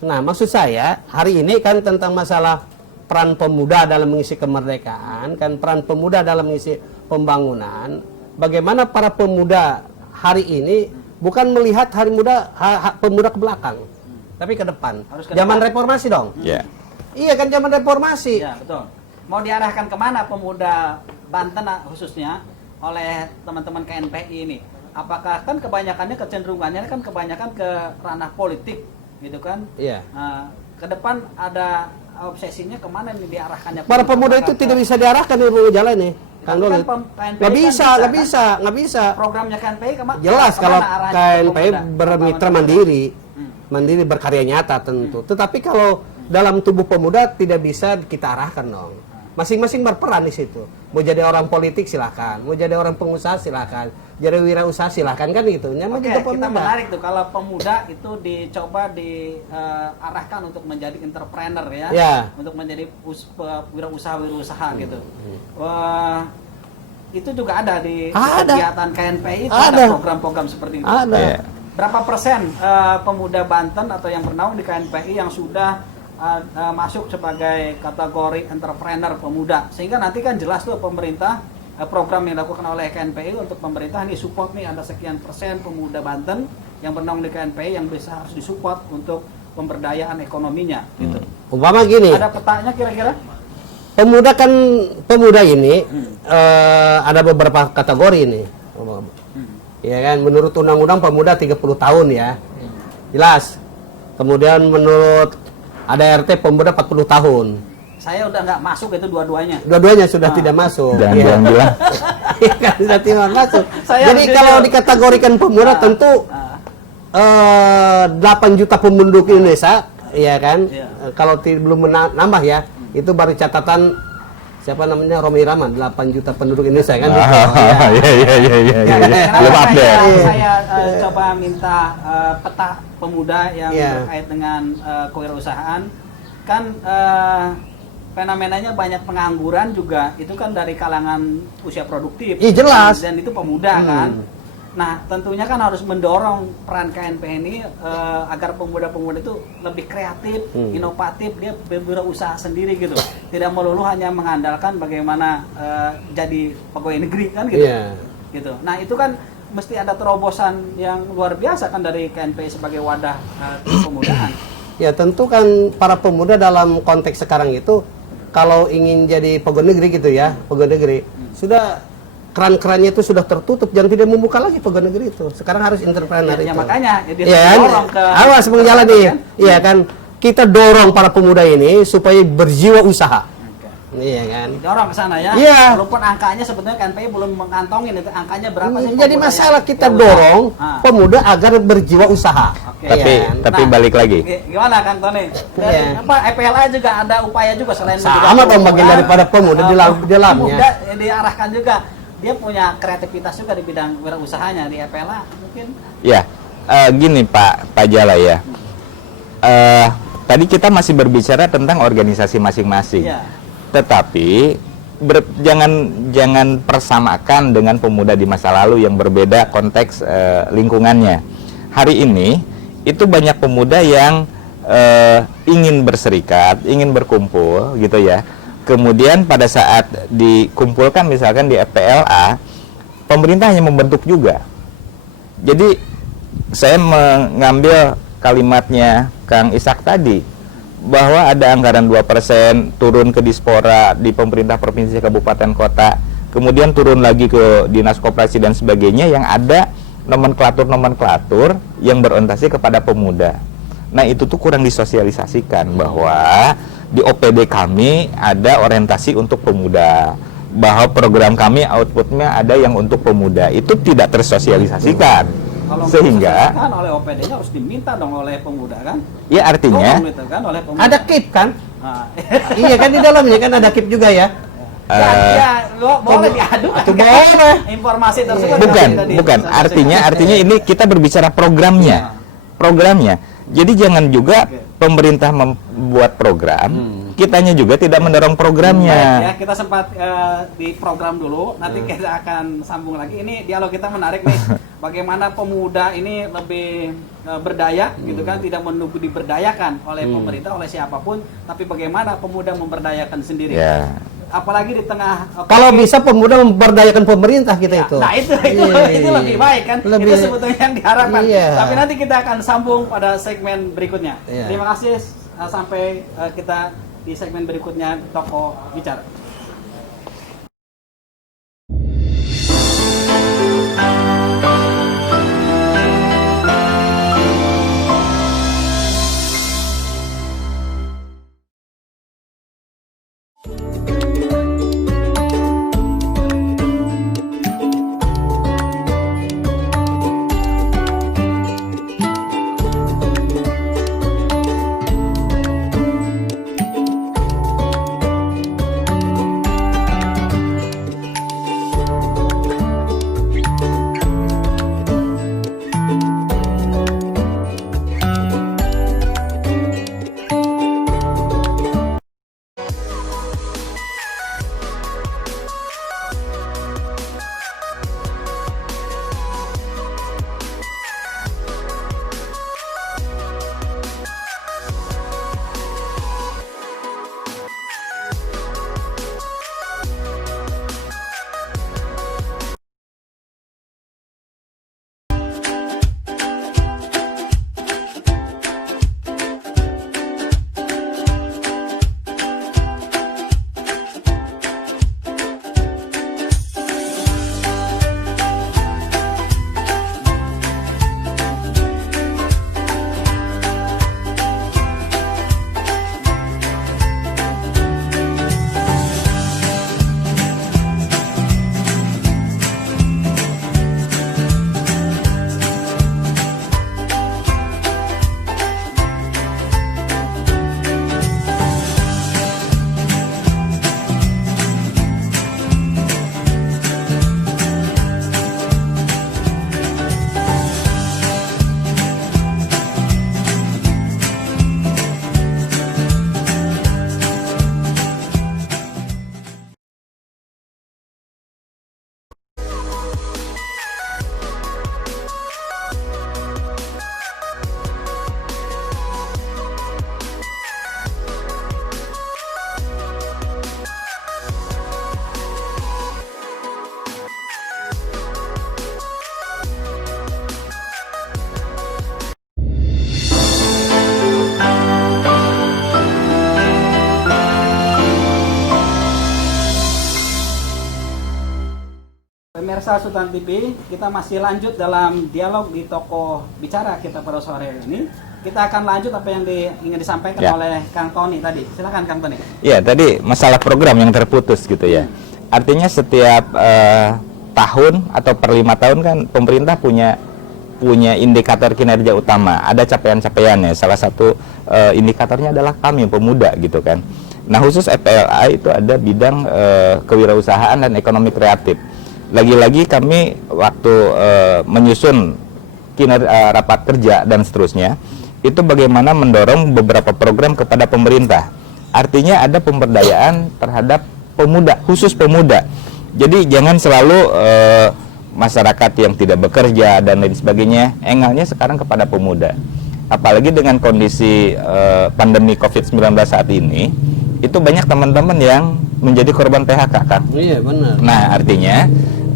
Nah, maksud saya hari ini kan tentang masalah peran pemuda dalam mengisi kemerdekaan, kan peran pemuda dalam mengisi pembangunan. Bagaimana para pemuda hari ini bukan melihat hari muda pemuda ke belakang, tapi ke depan. Zaman reformasi dong. Ya. Iya kan zaman reformasi. Ya, betul. Mau diarahkan kemana pemuda Banten khususnya oleh teman-teman KNPI ini? Apakah kan kebanyakannya kecenderungannya kan kebanyakan ke ranah politik, gitu kan? Iya. Ke depan ada obsesinya kemana nih diarahkannya? Para pemuda itu tidak bisa diarahkan di jalan nih, Kang Dul. Nggak bisa. Programnya KNPI kemana? Jelas kalau KNPI pemuda? bermitra mandiri berkarya nyata tentu. Tetapi kalau dalam tubuh pemuda tidak bisa kita arahkan dong. Masing-masing berperan di situ. Mau jadi orang politik silakan, mau jadi orang pengusaha silakan, jadi wirausaha silakan kan gitu. Oke, kita menarik tuh kalau pemuda itu dicoba diarahkan untuk menjadi entrepreneur ya, untuk menjadi wirausaha gitu. Itu juga ada di kegiatan KNPI itu ada program-program seperti itu. Ada. Berapa persen pemuda Banten atau yang bernaung di KNPI yang sudah masuk sebagai kategori entrepreneur pemuda, sehingga nanti kan jelas tuh pemerintah program yang dilakukan oleh KNPI untuk pemerintah nih support nih ada sekian persen pemuda Banten yang bernaung di KNPI yang bisa harus disupport untuk pemberdayaan ekonominya gitu. Umpama gini, ada petanya kira-kira? Pemuda ini ada beberapa kategori ini. Ya kan, menurut undang-undang pemuda 30 tahun ya. Jelas. Kemudian menurut ADART pemuda 40 tahun. Saya udah nggak masuk itu dua-duanya. Dua-duanya sudah tidak masuk. Jangan bilang. Sudah tidak masuk. Jadi kalau dikategorikan pemuda tentu 8 juta penduduk Indonesia, ya kan? Kalau belum nambah ya, itu baru catatan siapa namanya Romi Rahman 8 juta penduduk Indonesia kan? Iya. Belum update. Saya coba minta peta pemuda yang terkait dengan kewirausahaan. Kan fenomenanya banyak pengangguran juga itu kan dari kalangan usia produktif. Iya jelas. Dan itu pemuda kan. Nah, tentunya kan harus mendorong peran KNP ini agar pemuda-pemuda itu lebih kreatif, inovatif, dia berwirausaha sendiri gitu. Tidak melulu hanya mengandalkan bagaimana jadi pegawai negeri kan gitu. Iya. Gitu. Nah, itu kan mesti ada terobosan yang luar biasa kan dari KNP sebagai wadah kepemudaan. Ya tentu kan para pemuda dalam konteks sekarang itu kalau ingin jadi pegawai negeri gitu ya, pegawai negeri sudah keran-kerannya itu sudah tertutup, jangan tidak membuka lagi pegawai negeri itu. Sekarang harus entrepreneur itu. Ya makanya jadi ya, dorong ke awas menjalan nih. kan? Iya kan, kita dorong para pemuda ini supaya berjiwa usaha. Iya kan. Dorong ke sana ya. Iya. Walaupun angkanya sebetulnya KNPI belum mengantongin itu angkanya berapa sih. Jadi pemuda masalah yang kita usaha. dorong Ah. pemuda agar berjiwa usaha. Oke. Iya kan? Tapi balik lagi. Gimana Kang Tony? Dari Iya. apa EPLA juga ada upaya juga selain Sama mendidik dong bagian daripada pemuda di dalamnya. Pemuda diarahkan juga dia punya kreativitas juga di bidang wirausahanya di EPLA mungkin. Ya, gini Pak Jala ya. Tadi kita masih berbicara tentang organisasi masing-masing. Iya. Tetapi jangan persamakan dengan pemuda di masa lalu yang berbeda konteks lingkungannya. Hari ini itu banyak pemuda yang ingin berserikat, ingin berkumpul gitu ya. Kemudian pada saat dikumpulkan misalkan di FPLA, pemerintah hanya membentuk juga. Jadi saya mengambil kalimatnya Kang Ishak tadi, bahwa ada anggaran 2% turun ke Dispora di pemerintah provinsi, kabupaten, kota, kemudian turun lagi ke dinas koperasi dan sebagainya, yang ada nomenklatur-nomenklatur yang berorientasi kepada pemuda. Nah itu tuh kurang disosialisasikan bahwa di OPD kami ada orientasi untuk pemuda, bahwa program kami outputnya ada yang untuk pemuda, itu tidak tersosialisasikan. Kalau Sehingga kan oleh OPD-nya harus diminta dong oleh pemuda kan. ya artinya Tolong gitu kan oleh pemuda. Ada KIP kan? Nah, Iya kan, di dalamnya kan ada KIP juga ya. boleh diadukan Itu kan? boleh. Informasi tersebut bukan tadi bukan artinya ini kita berbicara Iya. programnya. Jadi jangan juga pemerintah membuat program, kitanya juga tidak mendorong Baik, programnya. ya, kita sempat di program dulu, nanti kita akan sambung lagi. Ini dialog kita menarik nih. Bagaimana pemuda ini lebih berdaya gitu kan, tidak menunggu diberdayakan oleh pemerintah, oleh siapapun, tapi bagaimana pemuda memberdayakan sendiri. Ya. Apalagi di tengah Kalau bisa pemuda memberdayakan pemerintah kita itu. Nah itu Iya. lebih baik kan. Lebih- Itu sebetulnya yang diharapkan. Iya. Tapi nanti kita akan sambung pada segmen berikutnya. Iya. Terima kasih sampai kita di segmen berikutnya Toko Bicara. pemirsa Sultan TV, kita masih lanjut dalam dialog di toko bicara kita pada sore ini. Kita akan lanjut apa yang ingin disampaikan oleh Kang Tony tadi. Silakan Kang Tony. Ya, tadi masalah program yang terputus gitu ya. Artinya setiap tahun atau per 5 tahun kan pemerintah punya indikator kinerja utama. Ada capaian-capaiannya. Salah satu indikatornya adalah kami pemuda gitu kan. Nah, khusus FPLA itu ada bidang kewirausahaan dan ekonomi kreatif. Lagi-lagi kami waktu menyusun rapat kerja dan seterusnya, itu bagaimana mendorong beberapa program kepada pemerintah. Artinya ada pemberdayaan terhadap pemuda, khusus pemuda. Jadi jangan selalu masyarakat yang tidak bekerja dan lain sebagainya, engalnya sekarang kepada pemuda. Apalagi dengan kondisi pandemi COVID-19 saat ini, itu banyak teman-teman yang menjadi korban PHK, Kang. Iya, benar. Nah, artinya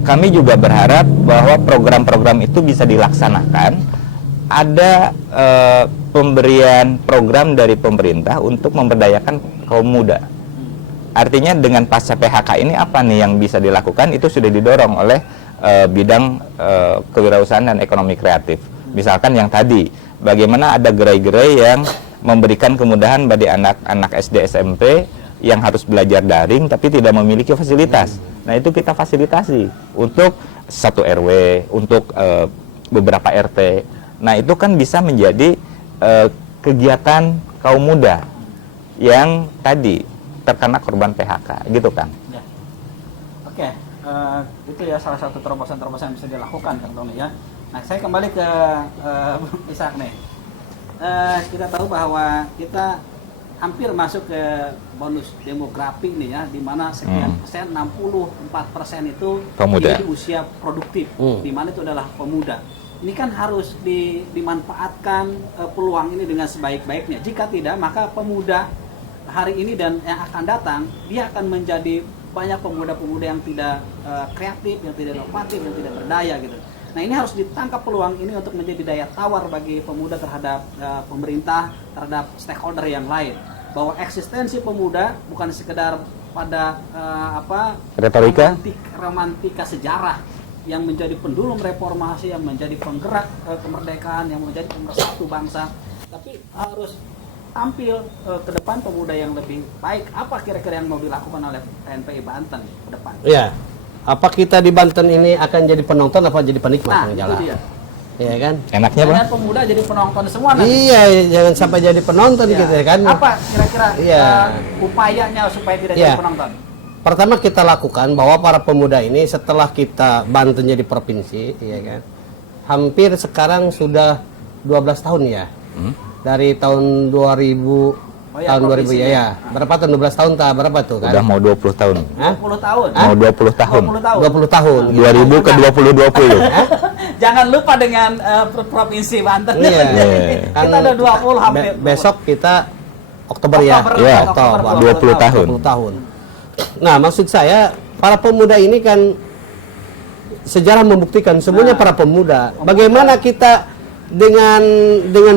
kami juga berharap bahwa program-program itu bisa dilaksanakan. Ada pemberian program dari pemerintah untuk memberdayakan kaum muda. Artinya dengan pasca PHK ini apa nih yang bisa dilakukan, itu sudah didorong oleh bidang kewirausahaan dan ekonomi kreatif. Misalkan yang tadi, bagaimana ada gerai-gerai yang memberikan kemudahan bagi anak-anak SD SMP yang harus belajar daring tapi tidak memiliki fasilitas. Nah, itu kita fasilitasi untuk satu RW, untuk beberapa RT. Nah, itu kan bisa menjadi kegiatan kaum muda yang tadi terkena korban PHK, gitu kan? Ya. Oke, itu ya salah satu terobosan-terobosan yang bisa dilakukan, Kang Tony ya. Nah, saya kembali ke Ishak nih. Kita tahu bahwa kita hampir masuk ke bonus demografi nih ya, di mana sekian persen, 64% itu pemuda di usia produktif, di mana itu adalah pemuda. Ini kan harus dimanfaatkan peluang ini dengan sebaik-baiknya. Jika tidak, maka pemuda hari ini dan yang akan datang, dia akan menjadi banyak pemuda-pemuda yang tidak kreatif, yang tidak inovatif, yang tidak berdaya gitu. Nah, ini harus ditangkap peluang ini untuk menjadi daya tawar bagi pemuda terhadap pemerintah, terhadap stakeholder yang lain. Bahwa eksistensi pemuda bukan sekedar pada retorika, romantika sejarah yang menjadi pendulum reformasi, yang menjadi penggerak kemerdekaan, yang menjadi pemersatu bangsa, tapi harus tampil ke depan pemuda yang lebih baik. Apa kira-kira yang mau dilakukan oleh PNPI Banten ke depan? Iya. Apa kita di Banten ini akan jadi penonton apa jadi penikmat? Nah, itu dia. Iya kan? Enaknya, Bang? Jangan pemuda jadi penonton semua nanti. Iya, jangan sampai jadi penonton gitu kan. Apa kira-kira Iya. upayanya supaya tidak jadi penonton? Pertama kita lakukan bahwa para pemuda ini setelah kita Banten jadi provinsi, ya kan, hampir sekarang sudah 12 tahun ya. Dari tahun 2000, tahun 2000 ya. Berapa tahun? 12 tahun tak? Berapa tuh kan? Udah mau 20 tahun. 20 tahun. Mau 20 tahun. 20 tahun. 2000 ke 2020. Jangan lupa dengan provinsi Banten. Iya. Kita ada 20 hampir. Besok kita Oktober ya. Iya, Oktober. 20 tahun. 20 tahun. Nah, maksud saya para pemuda ini kan sejarah membuktikan semuanya para pemuda. Bagaimana kita dengan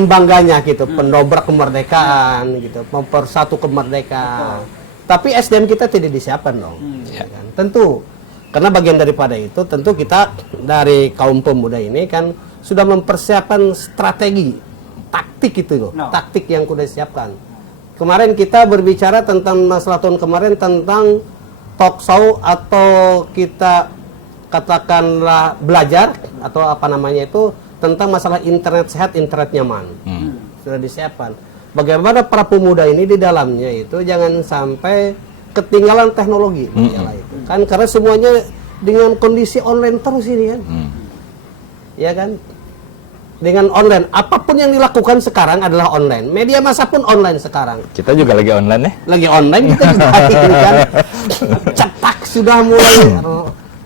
bangganya gitu, pendobrak kemerdekaan gitu, mempersatu kemerdekaan. Tapi SDM kita tidak disiapkan dong. Ya kan? Tentu karena bagian daripada itu tentu kita dari kaum pemuda ini kan sudah mempersiapkan strategi, taktik itu loh, taktik yang sudah disiapkan. Kemarin kita berbicara tentang masalah tahun kemarin tentang talk show atau kita katakanlah belajar atau apa namanya itu tentang masalah internet sehat, internet nyaman. Sudah disiapkan. Bagaimana para pemuda ini di dalamnya itu jangan sampai ketinggalan teknologi. Itu. Kan karena semuanya dengan kondisi online terus ini kan. Ya kan? Dengan online, apapun yang dilakukan sekarang adalah online. Media massa pun online sekarang. Kita juga lagi online ya? Lagi online kita juga ini kan. Cetak sudah mulai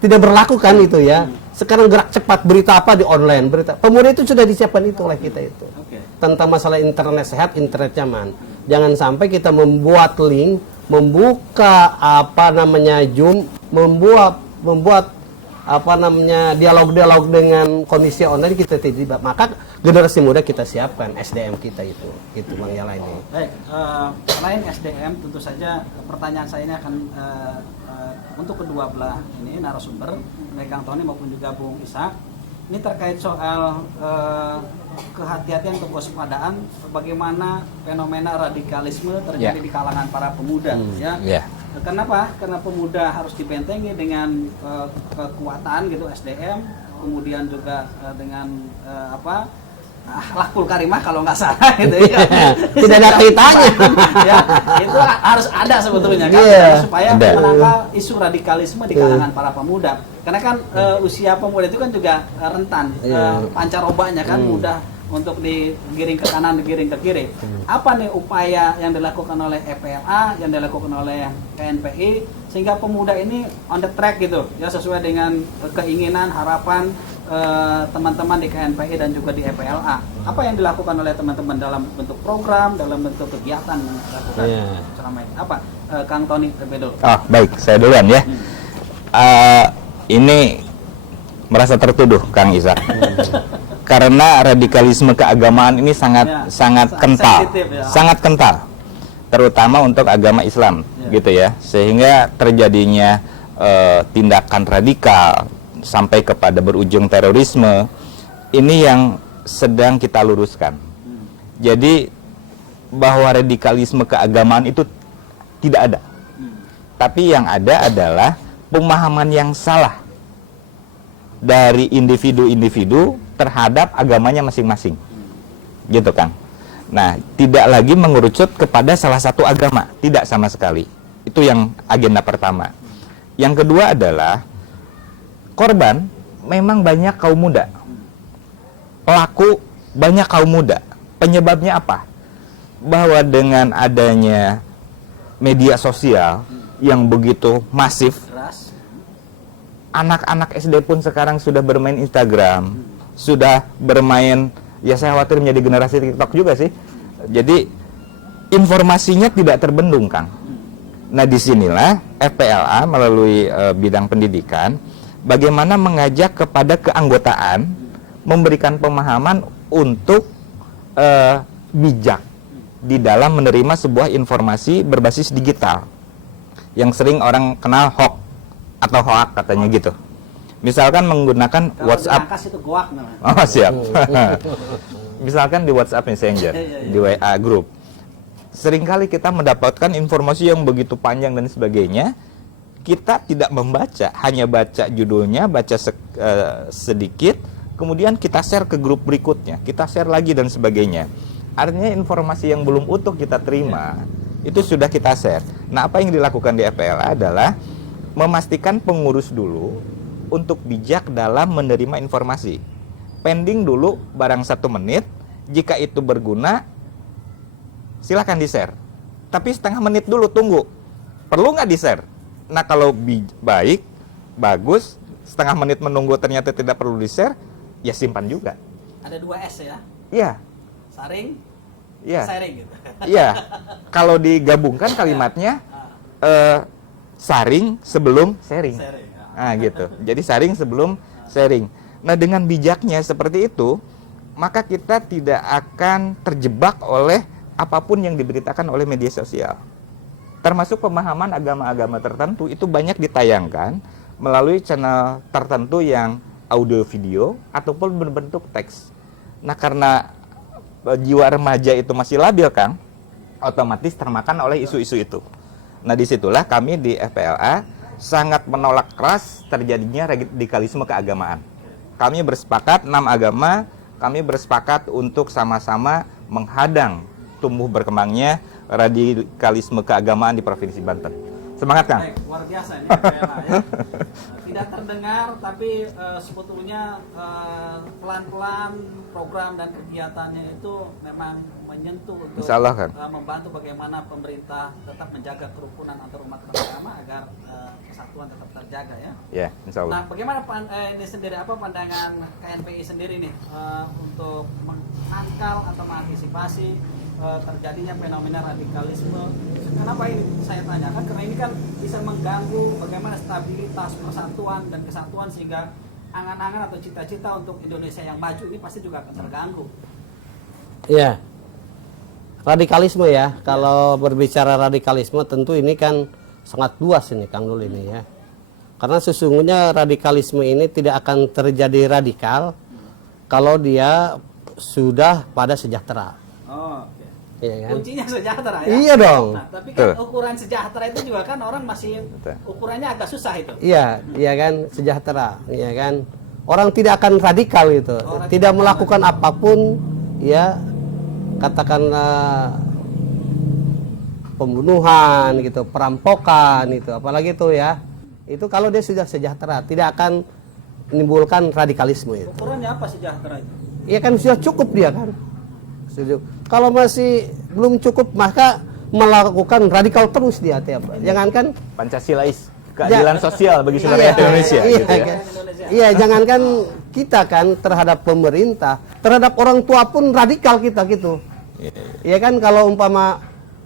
tidak berlaku kan itu ya. Sekarang gerak cepat, berita apa di online, berita. Pemuda itu sudah disiapkan itu oleh kita itu. Tentang masalah internet sehat, internet nyaman. Jangan sampai kita membuat link, membuka apa namanya Zoom, membuat apa namanya dialog dengan kondisi online kita tidak, maka generasi muda kita siapkan SDM kita itu Bang Yala ini. Baik, selain SDM tentu saja pertanyaan saya ini akan untuk kedua belah ini narasumber baik Kang Tony maupun juga Bung Ishak. Ini terkait soal kehati-hatian, kewaspadaan bagaimana fenomena radikalisme terjadi di kalangan para pemuda ya. Kenapa? Karena pemuda harus dibentengi dengan kekuatan gitu SDM, kemudian juga dengan akhlakul karimah kalau nggak salah gitu ya. Tidak ada kaitannya. Ya, itu harus ada sebetulnya kan supaya menangkal isu radikalisme di kalangan para pemuda. Karena kan usia pemuda itu kan juga rentan pancarobanya kan mudah untuk digiring ke kanan, digiring ke kiri. Apa nih upaya yang dilakukan oleh EPLA, yang dilakukan oleh KNPI sehingga pemuda ini on the track gitu ya, sesuai dengan keinginan, harapan teman-teman di KNPI dan juga di EPLA. Apa yang dilakukan oleh teman-teman dalam bentuk program, dalam bentuk kegiatan yang dilakukan selama ini? Apa? Kang Tony terlebih dulu. Oh, baik, saya duluan ya. Ini merasa tertuduh Kang Ishak. Karena radikalisme keagamaan ini sangat kental, sangat kental, terutama untuk agama Islam, gitu ya, sehingga terjadinya tindakan radikal sampai kepada berujung terorisme ini yang sedang kita luruskan. Jadi bahwa radikalisme keagamaan itu tidak ada, tapi yang ada adalah pemahaman yang salah dari individu-individu terhadap agamanya masing-masing, gitu Kang. Nah, tidak lagi mengerucut kepada salah satu agama, tidak sama sekali. Itu yang agenda pertama. Yang kedua adalah korban memang banyak kaum muda, pelaku banyak kaum muda. Penyebabnya apa? Bahwa dengan adanya media sosial yang begitu masif, anak-anak SD pun sekarang sudah bermain Instagram, sudah bermain, ya saya khawatir menjadi generasi TikTok juga sih. Jadi informasinya tidak terbendung, Kang. Nah, disinilah FPLA melalui bidang pendidikan bagaimana mengajak kepada keanggotaan, memberikan pemahaman untuk bijak di dalam menerima sebuah informasi berbasis digital yang sering orang kenal hoax atau hoak katanya gitu. Misalkan menggunakan kalau WhatsApp. Itu goak namanya. Oh, siap. Misalkan di WhatsApp Messenger, di WA group. Seringkali kita mendapatkan informasi yang begitu panjang dan sebagainya. Kita tidak membaca, hanya baca judulnya, baca sedikit, kemudian kita share ke grup berikutnya, kita share lagi dan sebagainya. Artinya informasi yang belum utuh kita terima, itu sudah kita share. Nah, apa yang dilakukan di FPLA adalah memastikan pengurus dulu untuk bijak dalam menerima informasi. Pending dulu barang 1 menit, jika itu berguna, silakan di-share. Tapi setengah menit dulu tunggu, perlu nggak di-share? Nah, kalau baik, bagus, setengah menit menunggu ternyata tidak perlu di-share, ya simpan juga. Ada 2 S ya? Iya. Saring, sharing gitu. Iya. Kalau digabungkan kalimatnya, saring sebelum sharing. Nah, gitu. Jadi saring sebelum sharing. Nah, dengan bijaknya seperti itu, maka kita tidak akan terjebak oleh apapun yang diberitakan oleh media sosial. Termasuk pemahaman agama-agama tertentu itu banyak ditayangkan melalui channel tertentu yang audio video ataupun berbentuk teks. Nah, karena jiwa remaja itu masih labil, Kang, otomatis termakan oleh isu-isu itu. Nah, disitulah kami di FPLA sangat menolak keras terjadinya radikalisme keagamaan. Kami bersepakat, 6 agama, kami bersepakat untuk sama-sama menghadang tumbuh berkembangnya radikalisme keagamaan di Provinsi Banten. Semangat, Kang. Baik, luar biasa ini FPLA ya. Tidak terdengar, tapi sebetulnya pelan-pelan program dan kegiatannya itu memang menyentuh untuk Insya Allah, Kang. Membantu bagaimana pemerintah tetap menjaga kerukunan antar umat beragama agar kesatuan tetap terjaga ya. Ya, insya Allah. Nah, bagaimana ini sendiri, apa pandangan KNPI sendiri nih untuk menangkal atau mengantisipasi terjadinya fenomena radikalisme. Kenapa ini saya tanyakan? Karena ini kan bisa mengganggu bagaimana stabilitas persatuan dan kesatuan, sehingga angan-angan atau cita-cita untuk Indonesia yang maju ini pasti juga akan terganggu. Ya, radikalisme ya. Kalau berbicara radikalisme tentu ini kan sangat luas ini Kang Dul ini ya. Karena sesungguhnya radikalisme ini tidak akan terjadi radikal kalau dia sudah pada sejahtera. Oh, oke. Iya kan? Kuncinya sejahtera ya. Iya dong. Nah, tapi kan ukuran sejahtera itu juga kan orang masih ukurannya agak susah itu. Iya, iya kan, sejahtera, iya kan. Orang tidak akan radikal itu, Orang tidak tidak melakukan apapun, ya, katakanlah pembunuhan gitu, perampokan itu, apalagi itu ya. Itu kalau dia sudah sejahtera, tidak akan menimbulkan radikalisme itu. Ukurannya apa sejahtera itu? Iya kan sudah cukup dia kan. Sudah. Kalau masih belum cukup maka melakukan radikal terus dia tiap. Jangankan Pancasilais, keadilan sosial bagi seluruh iya, rakyat Indonesia. Iya, gitu ya. kan. Iya, jangankan kita kan terhadap pemerintah, terhadap orang tua pun radikal kita gitu. Iya kan, kalau umpama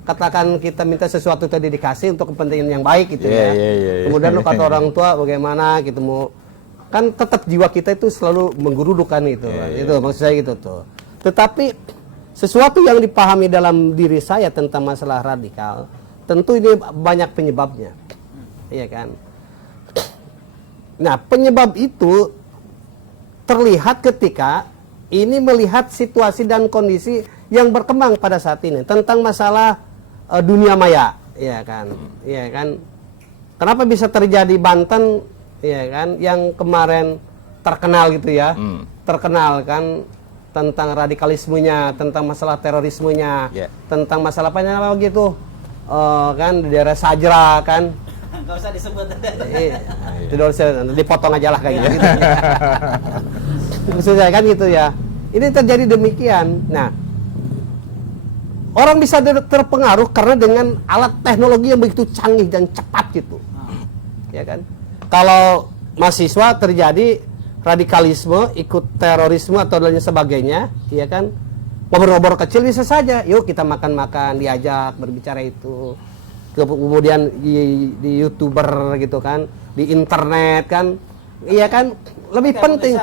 katakan kita minta sesuatu tadi dikasih untuk kepentingan yang baik gitu ya. Kemudian lu kata orang tua bagaimana gitu mau, kan tetap jiwa kita itu selalu menggerudukan itu. Itu maksud saya gitu tuh. Tetapi sesuatu yang dipahami dalam diri saya tentang masalah radikal, tentu ini banyak penyebabnya. Iya kan? Nah, penyebab itu terlihat ketika ini melihat situasi dan kondisi yang berkembang pada saat ini tentang masalah dunia maya, ya kan? Iya kan? Kenapa bisa terjadi Banten, ya kan? Yang kemarin terkenal gitu ya, terkenal kan tentang radikalismenya, tentang masalah terorismenya, tentang masalah apa gitu, kan di daerah Sajra kan? Nggak usah disebut. Tidak usah, dipotong aja lah kayak gitu. Maksudnya kan gitu ya. Ini terjadi demikian. Nah, orang bisa terpengaruh karena dengan alat teknologi yang begitu canggih dan cepat gitu. Ya kan? Kalau mahasiswa terjadi radikalisme, ikut terorisme atau lain sebagainya, ya kan? Ngobrol-ngobrol kecil bisa saja. Yuk kita makan-makan, diajak berbicara itu. Kemudian di YouTuber gitu kan, di internet kan. Iya kan? Lebih penting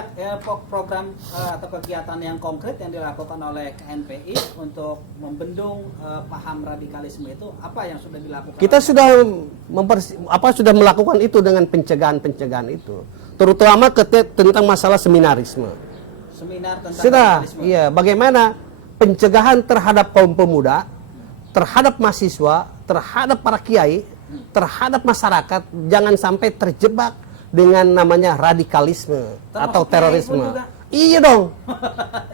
program atau kegiatan yang konkret yang dilakukan oleh KNPI untuk membendung paham radikalisme itu, apa yang sudah dilakukan? Kita sudah sudah melakukan itu dengan pencegahan itu, terutama tentang masalah seminarisme. Seminar tentang radikalisme. Iya, bagaimana pencegahan terhadap kaum pemuda, terhadap mahasiswa, terhadap para kiai, terhadap masyarakat, jangan sampai terjebak dengan namanya radikalisme atau terorisme. Iya dong.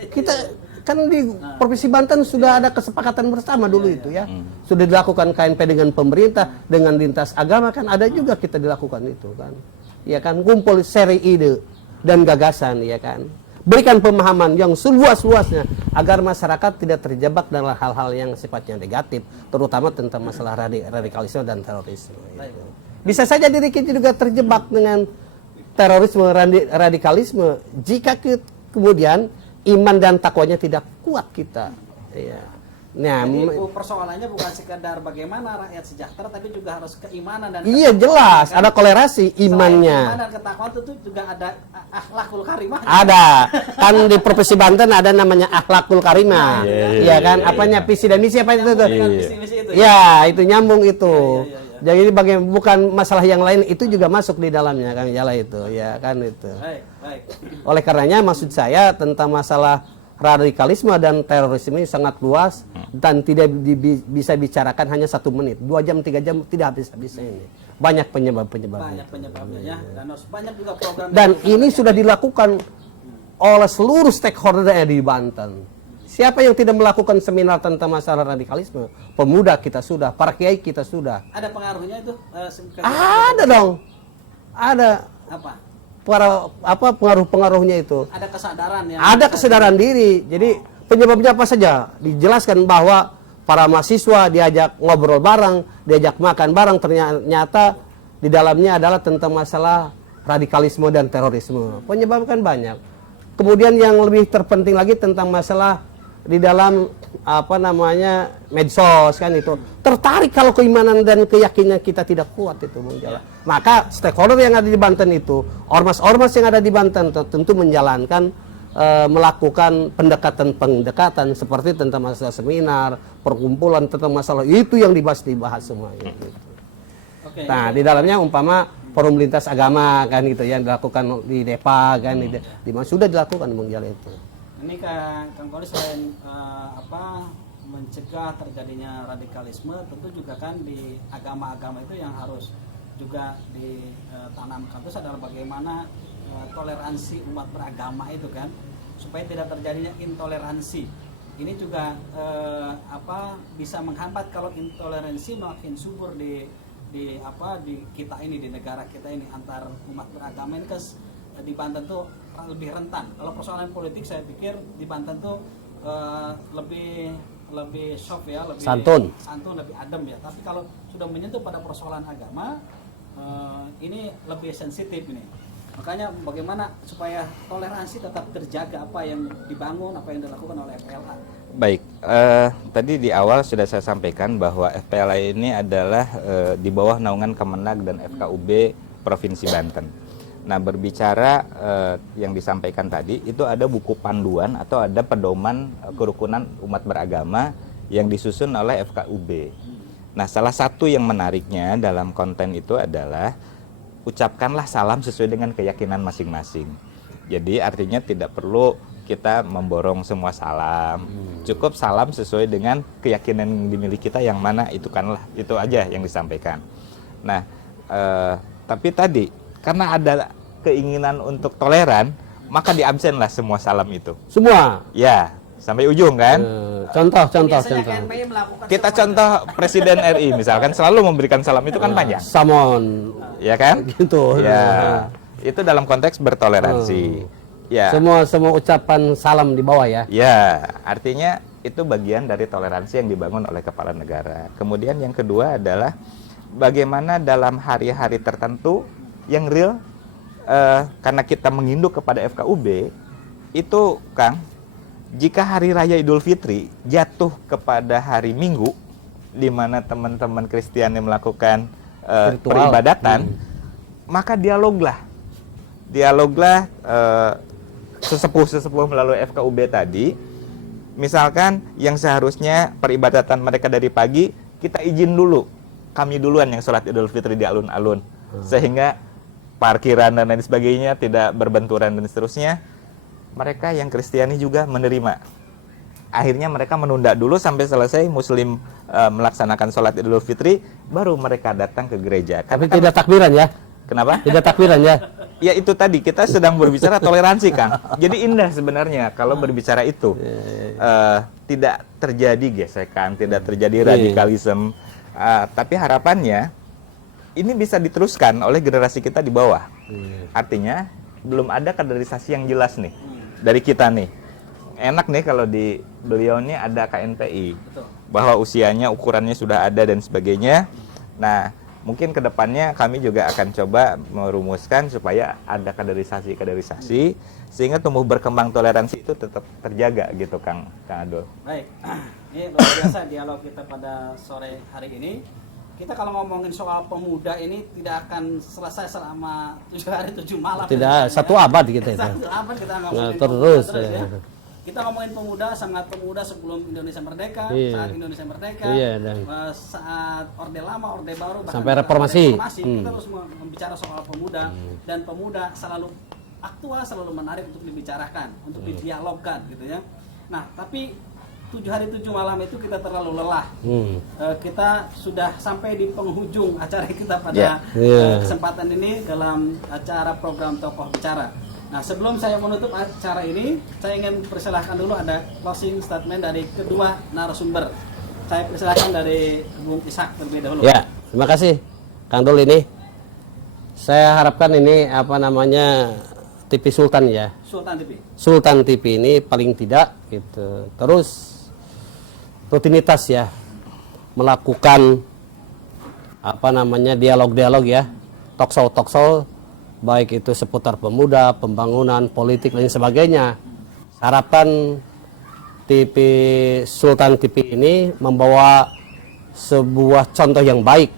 Kita kan di Provinsi Banten sudah ada kesepakatan bersama dulu itu ya. Sudah dilakukan KNP dengan pemerintah, dengan lintas agama kan ada juga kita dilakukan itu kan. Ya kan, kumpul seri ide dan gagasan ya kan. Berikan pemahaman yang seluas-luasnya agar masyarakat tidak terjebak dalam hal-hal yang sifatnya negatif, terutama tentang masalah radikalisme dan terorisme. Gitu. Bisa saja diri kita juga terjebak dengan terorisme, radikalisme jika kemudian iman dan takwanya tidak kuat kita. Ya. Nah, jadi persoalannya bukan sekedar bagaimana rakyat sejahtera, tapi juga harus keimanan dan iya jelas kan? Ada kolerasi imannya. Iman dan ketakwaan itu juga ada akhlakul karimah. Ada kan di Provinsi Banten ada namanya akhlakul karimah. Iya kan? Apanya visi dan misi apa itu tuh? Ya itu nyambung itu. Jadi bukan masalah yang lain, itu juga masuk di dalamnya Kang Jala itu, ya kan itu. Baik. Oleh karenanya maksud saya tentang masalah radikalisme dan terorisme ini sangat luas dan tidak bisa bicarakan hanya 1 menit, 2 jam, 3 jam tidak habis-habis ini. Banyak penyebab-penyebabnya. Banyak penyebabnya dan banyak juga program. Dan ini sudah dilakukan oleh seluruh stakeholder di Banten. Siapa yang tidak melakukan seminar tentang masalah radikalisme? Pemuda kita sudah, para kiai kita sudah. Ada pengaruhnya itu? Ada dong. Ada. Apa? Pengaruh-pengaruhnya itu? Ada kesadaran yang. Ada kesadaran diri. Jadi penyebabnya apa saja? Dijelaskan bahwa para mahasiswa diajak ngobrol bareng, diajak makan bareng, ternyata di dalamnya adalah tentang masalah radikalisme dan terorisme. Penyebab kan banyak. Kemudian yang lebih terpenting lagi tentang masalah di dalam apa namanya medsos kan itu tertarik kalau keimanan dan keyakinan kita tidak kuat itu Bung Jala. Maka stakeholder yang ada di Banten itu, ormas-ormas yang ada di Banten tentu menjalankan melakukan pendekatan seperti tentang masalah seminar, perkumpulan tentang masalah itu yang dibahas semua gitu. Nah, di dalamnya umpama forum lintas agama kan gitu yang dilakukan di Depa kan di mana sudah dilakukan Bung Jala itu. Ini Kang Koli selain mencegah terjadinya radikalisme, tentu juga kan di agama-agama itu yang harus juga ditanamkan itu adalah bagaimana toleransi umat beragama itu kan, supaya tidak terjadinya intoleransi. Ini juga bisa menghambat kalau intoleransi makin subur di kita ini, di negara kita ini, antar umat beragama ini kan di Banten tuh lebih rentan. Kalau persoalan politik saya pikir di Banten tuh lebih soft ya, lebih santun, lebih adem ya. Tapi kalau sudah menyentuh pada persoalan agama, ini lebih sensitif ini. Makanya bagaimana supaya toleransi tetap terjaga, apa yang dibangun, apa yang dilakukan oleh FPLA. Baik, tadi di awal sudah saya sampaikan bahwa FPLA ini adalah di bawah naungan Kemenag dan FKUB Provinsi Banten. Nah, berbicara yang disampaikan tadi, itu ada buku panduan atau ada pedoman kerukunan umat beragama yang disusun oleh FKUB. Nah, salah satu yang menariknya dalam konten itu adalah ucapkanlah salam sesuai dengan keyakinan masing-masing. Jadi artinya tidak perlu kita memborong semua salam, cukup salam sesuai dengan keyakinan yang dimiliki kita yang mana itu aja yang disampaikan. Nah, tapi tadi karena ada keinginan untuk toleran, maka diabsenlah semua salam itu. Semua? Ya, sampai ujung kan. Contoh. Kita contoh Presiden RI misalkan selalu memberikan salam itu kan panjang. Samon. Ya kan? Gitu. Ya. Itu dalam konteks bertoleransi. Ya. Semua ucapan salam di bawah ya. Ya, artinya itu bagian dari toleransi yang dibangun oleh kepala negara. Kemudian yang kedua adalah bagaimana dalam hari-hari tertentu yang real, karena kita menginduk kepada FKUB, itu Kang, jika hari raya Idul Fitri jatuh kepada hari Minggu, di mana teman-teman Kristiani melakukan peribadatan, maka dialoglah sesepuh-sesepuh melalui FKUB tadi. Misalkan yang seharusnya peribadatan mereka dari pagi, kita izin dulu, kami duluan yang sholat Idul Fitri di alun-alun, sehingga parkiran dan lain sebagainya tidak berbenturan dan seterusnya. Mereka yang Kristiani juga menerima. Akhirnya mereka menunda dulu sampai selesai Muslim melaksanakan sholat Idul Fitri, baru mereka datang ke gereja. Tapi tidak takbiran ya? Kenapa? Tidak takbiran ya? Ya itu tadi, kita sedang berbicara toleransi Kang. Jadi indah sebenarnya kalau berbicara itu. Tidak terjadi gesekan, tidak terjadi radikalisme. Tapi harapannya ini bisa diteruskan oleh generasi kita di bawah. Artinya belum ada kaderisasi yang jelas nih dari kita nih. Enak nih kalau di beliau ini ada KNPI, bahwa usianya, ukurannya sudah ada dan sebagainya. Nah, mungkin kedepannya kami juga akan coba merumuskan supaya ada kaderisasi sehingga tumbuh berkembang toleransi itu tetap terjaga gitu Kang Adul. Baik, ini luar biasa dialog kita pada sore hari ini. Kita kalau ngomongin soal pemuda ini tidak akan selesai selama 7 hari 7 malam. Tidak, satu abad gitu. Satu abad kita ngomongin terus ya. Kita ngomongin pemuda, sangat pemuda sebelum Indonesia merdeka, saat Indonesia merdeka, saat Orde Lama, Orde Baru, sampai reformasi. Kita terus membicara soal pemuda, dan pemuda selalu aktual, selalu menarik untuk dibicarakan, untuk didialogkan gitu ya. Nah, tapi 7 hari 7 malam itu kita terlalu lelah. Kita sudah sampai di penghujung acara kita pada kesempatan ini dalam acara program Tokoh Bicara. Nah, sebelum saya menutup acara ini, saya ingin persilahkan dulu ada closing statement dari kedua narasumber. Saya persilahkan dari Bung Ishak terlebih dahulu. Ya, terima kasih Kang Dul ini. Saya harapkan ini TV Sultan ya. Sultan TV ini paling tidak gitu. Terus rutinitas ya, melakukan dialog-dialog ya, talk show, baik itu seputar pemuda, pembangunan, politik dan sebagainya. Harapan TV Sultan TV ini membawa sebuah contoh yang baik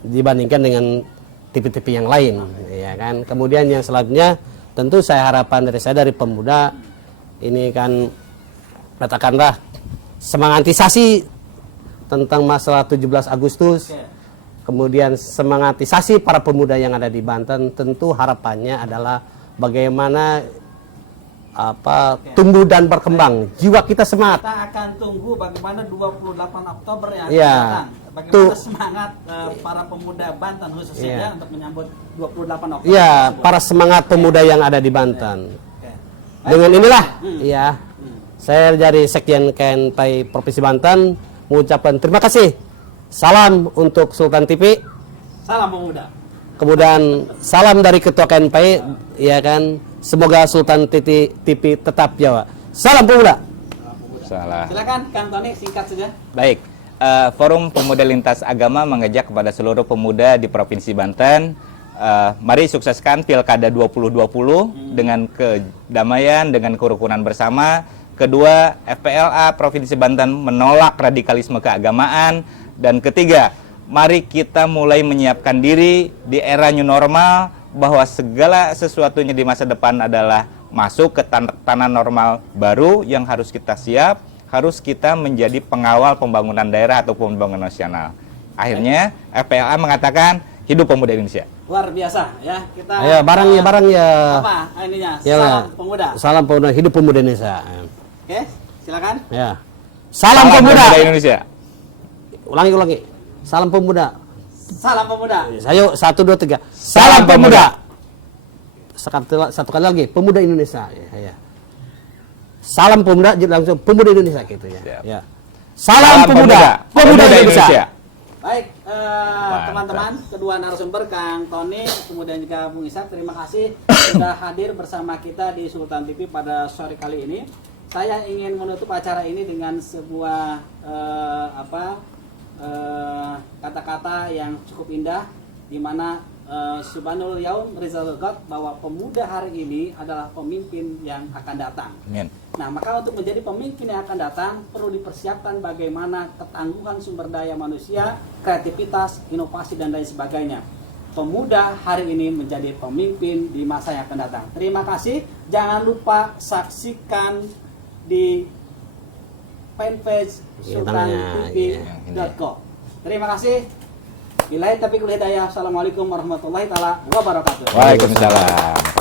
dibandingkan dengan TV-TV yang lain, ya kan. Kemudian yang selanjutnya tentu saya harapan dari pemuda ini kan katakanlah semangatisasi tentang masalah 17 Agustus. Kemudian semangatisasi para pemuda yang ada di Banten, tentu harapannya adalah bagaimana tumbuh dan berkembang jiwa kita semangat. Kita akan tunggu bagaimana 28 Oktober yang akan Ya, datang. Bagaimana semangat para pemuda Banten khususnya untuk menyambut 28 Oktober. Ya, tersebut. para semangat pemuda yang ada di Banten. Dengan inilah, ya, saya dari Sekjen KNPI Provinsi Banten mengucapkan terima kasih. Salam untuk Sultan TV. Salam pemuda. Kemudian salam dari Ketua KNPI, ya kan. Semoga Sultan TV tetap Jawa. Salam pemuda. Salah. Silakan Kang Tony, singkat saja. Baik, Forum Pemuda Lintas Agama mengajak kepada seluruh pemuda di Provinsi Banten, mari sukseskan Pilkada 2020 dengan kedamaian, dengan kerukunan bersama. Kedua, FPLA Provinsi Banten menolak radikalisme keagamaan. Dan ketiga, mari kita mulai menyiapkan diri di era new normal, bahwa segala sesuatunya di masa depan adalah masuk ke tanah normal baru yang harus kita siap, harus kita menjadi pengawal pembangunan daerah atau pembangunan nasional. Akhirnya FPLA mengatakan hidup pemuda Indonesia. Luar biasa ya. Kita Ya, barang ya. apa ininya? Ya, Salam pemuda. Salam pemuda, hidup pemuda Indonesia. Oke, silakan. Ya. Salam pemuda. Indonesia. Ulangi. Salam pemuda. Salam pemuda. Ayo 1 2 3. Salam pemuda. Satu kali lagi, pemuda Indonesia. Ya. Salam pemuda, langsung pemuda Indonesia gitu ya. Siap. Ya. Salam pemuda, pemuda Indonesia. Baik, teman-teman, kedua narasumber Kang Tony, kemudian juga Bung Ishak, terima kasih sudah hadir bersama kita di Sultan TV pada sore kali ini. Saya ingin menutup acara ini dengan sebuah kata-kata yang cukup indah, di mana Subhanul Yaum Rizal God, bahwa pemuda hari ini adalah pemimpin yang akan datang. Amin. Nah, maka untuk menjadi pemimpin yang akan datang perlu dipersiapkan bagaimana ketangguhan sumber daya manusia, kreativitas, inovasi dan lain sebagainya. Pemuda hari ini menjadi pemimpin di masa yang akan datang. Terima kasih. Jangan lupa saksikan di fanpage sultantv.co. Terima kasih. Billahi taufiq wal hidayah. Assalamualaikum warahmatullahi taala wabarakatuh. Waalaikumsalam.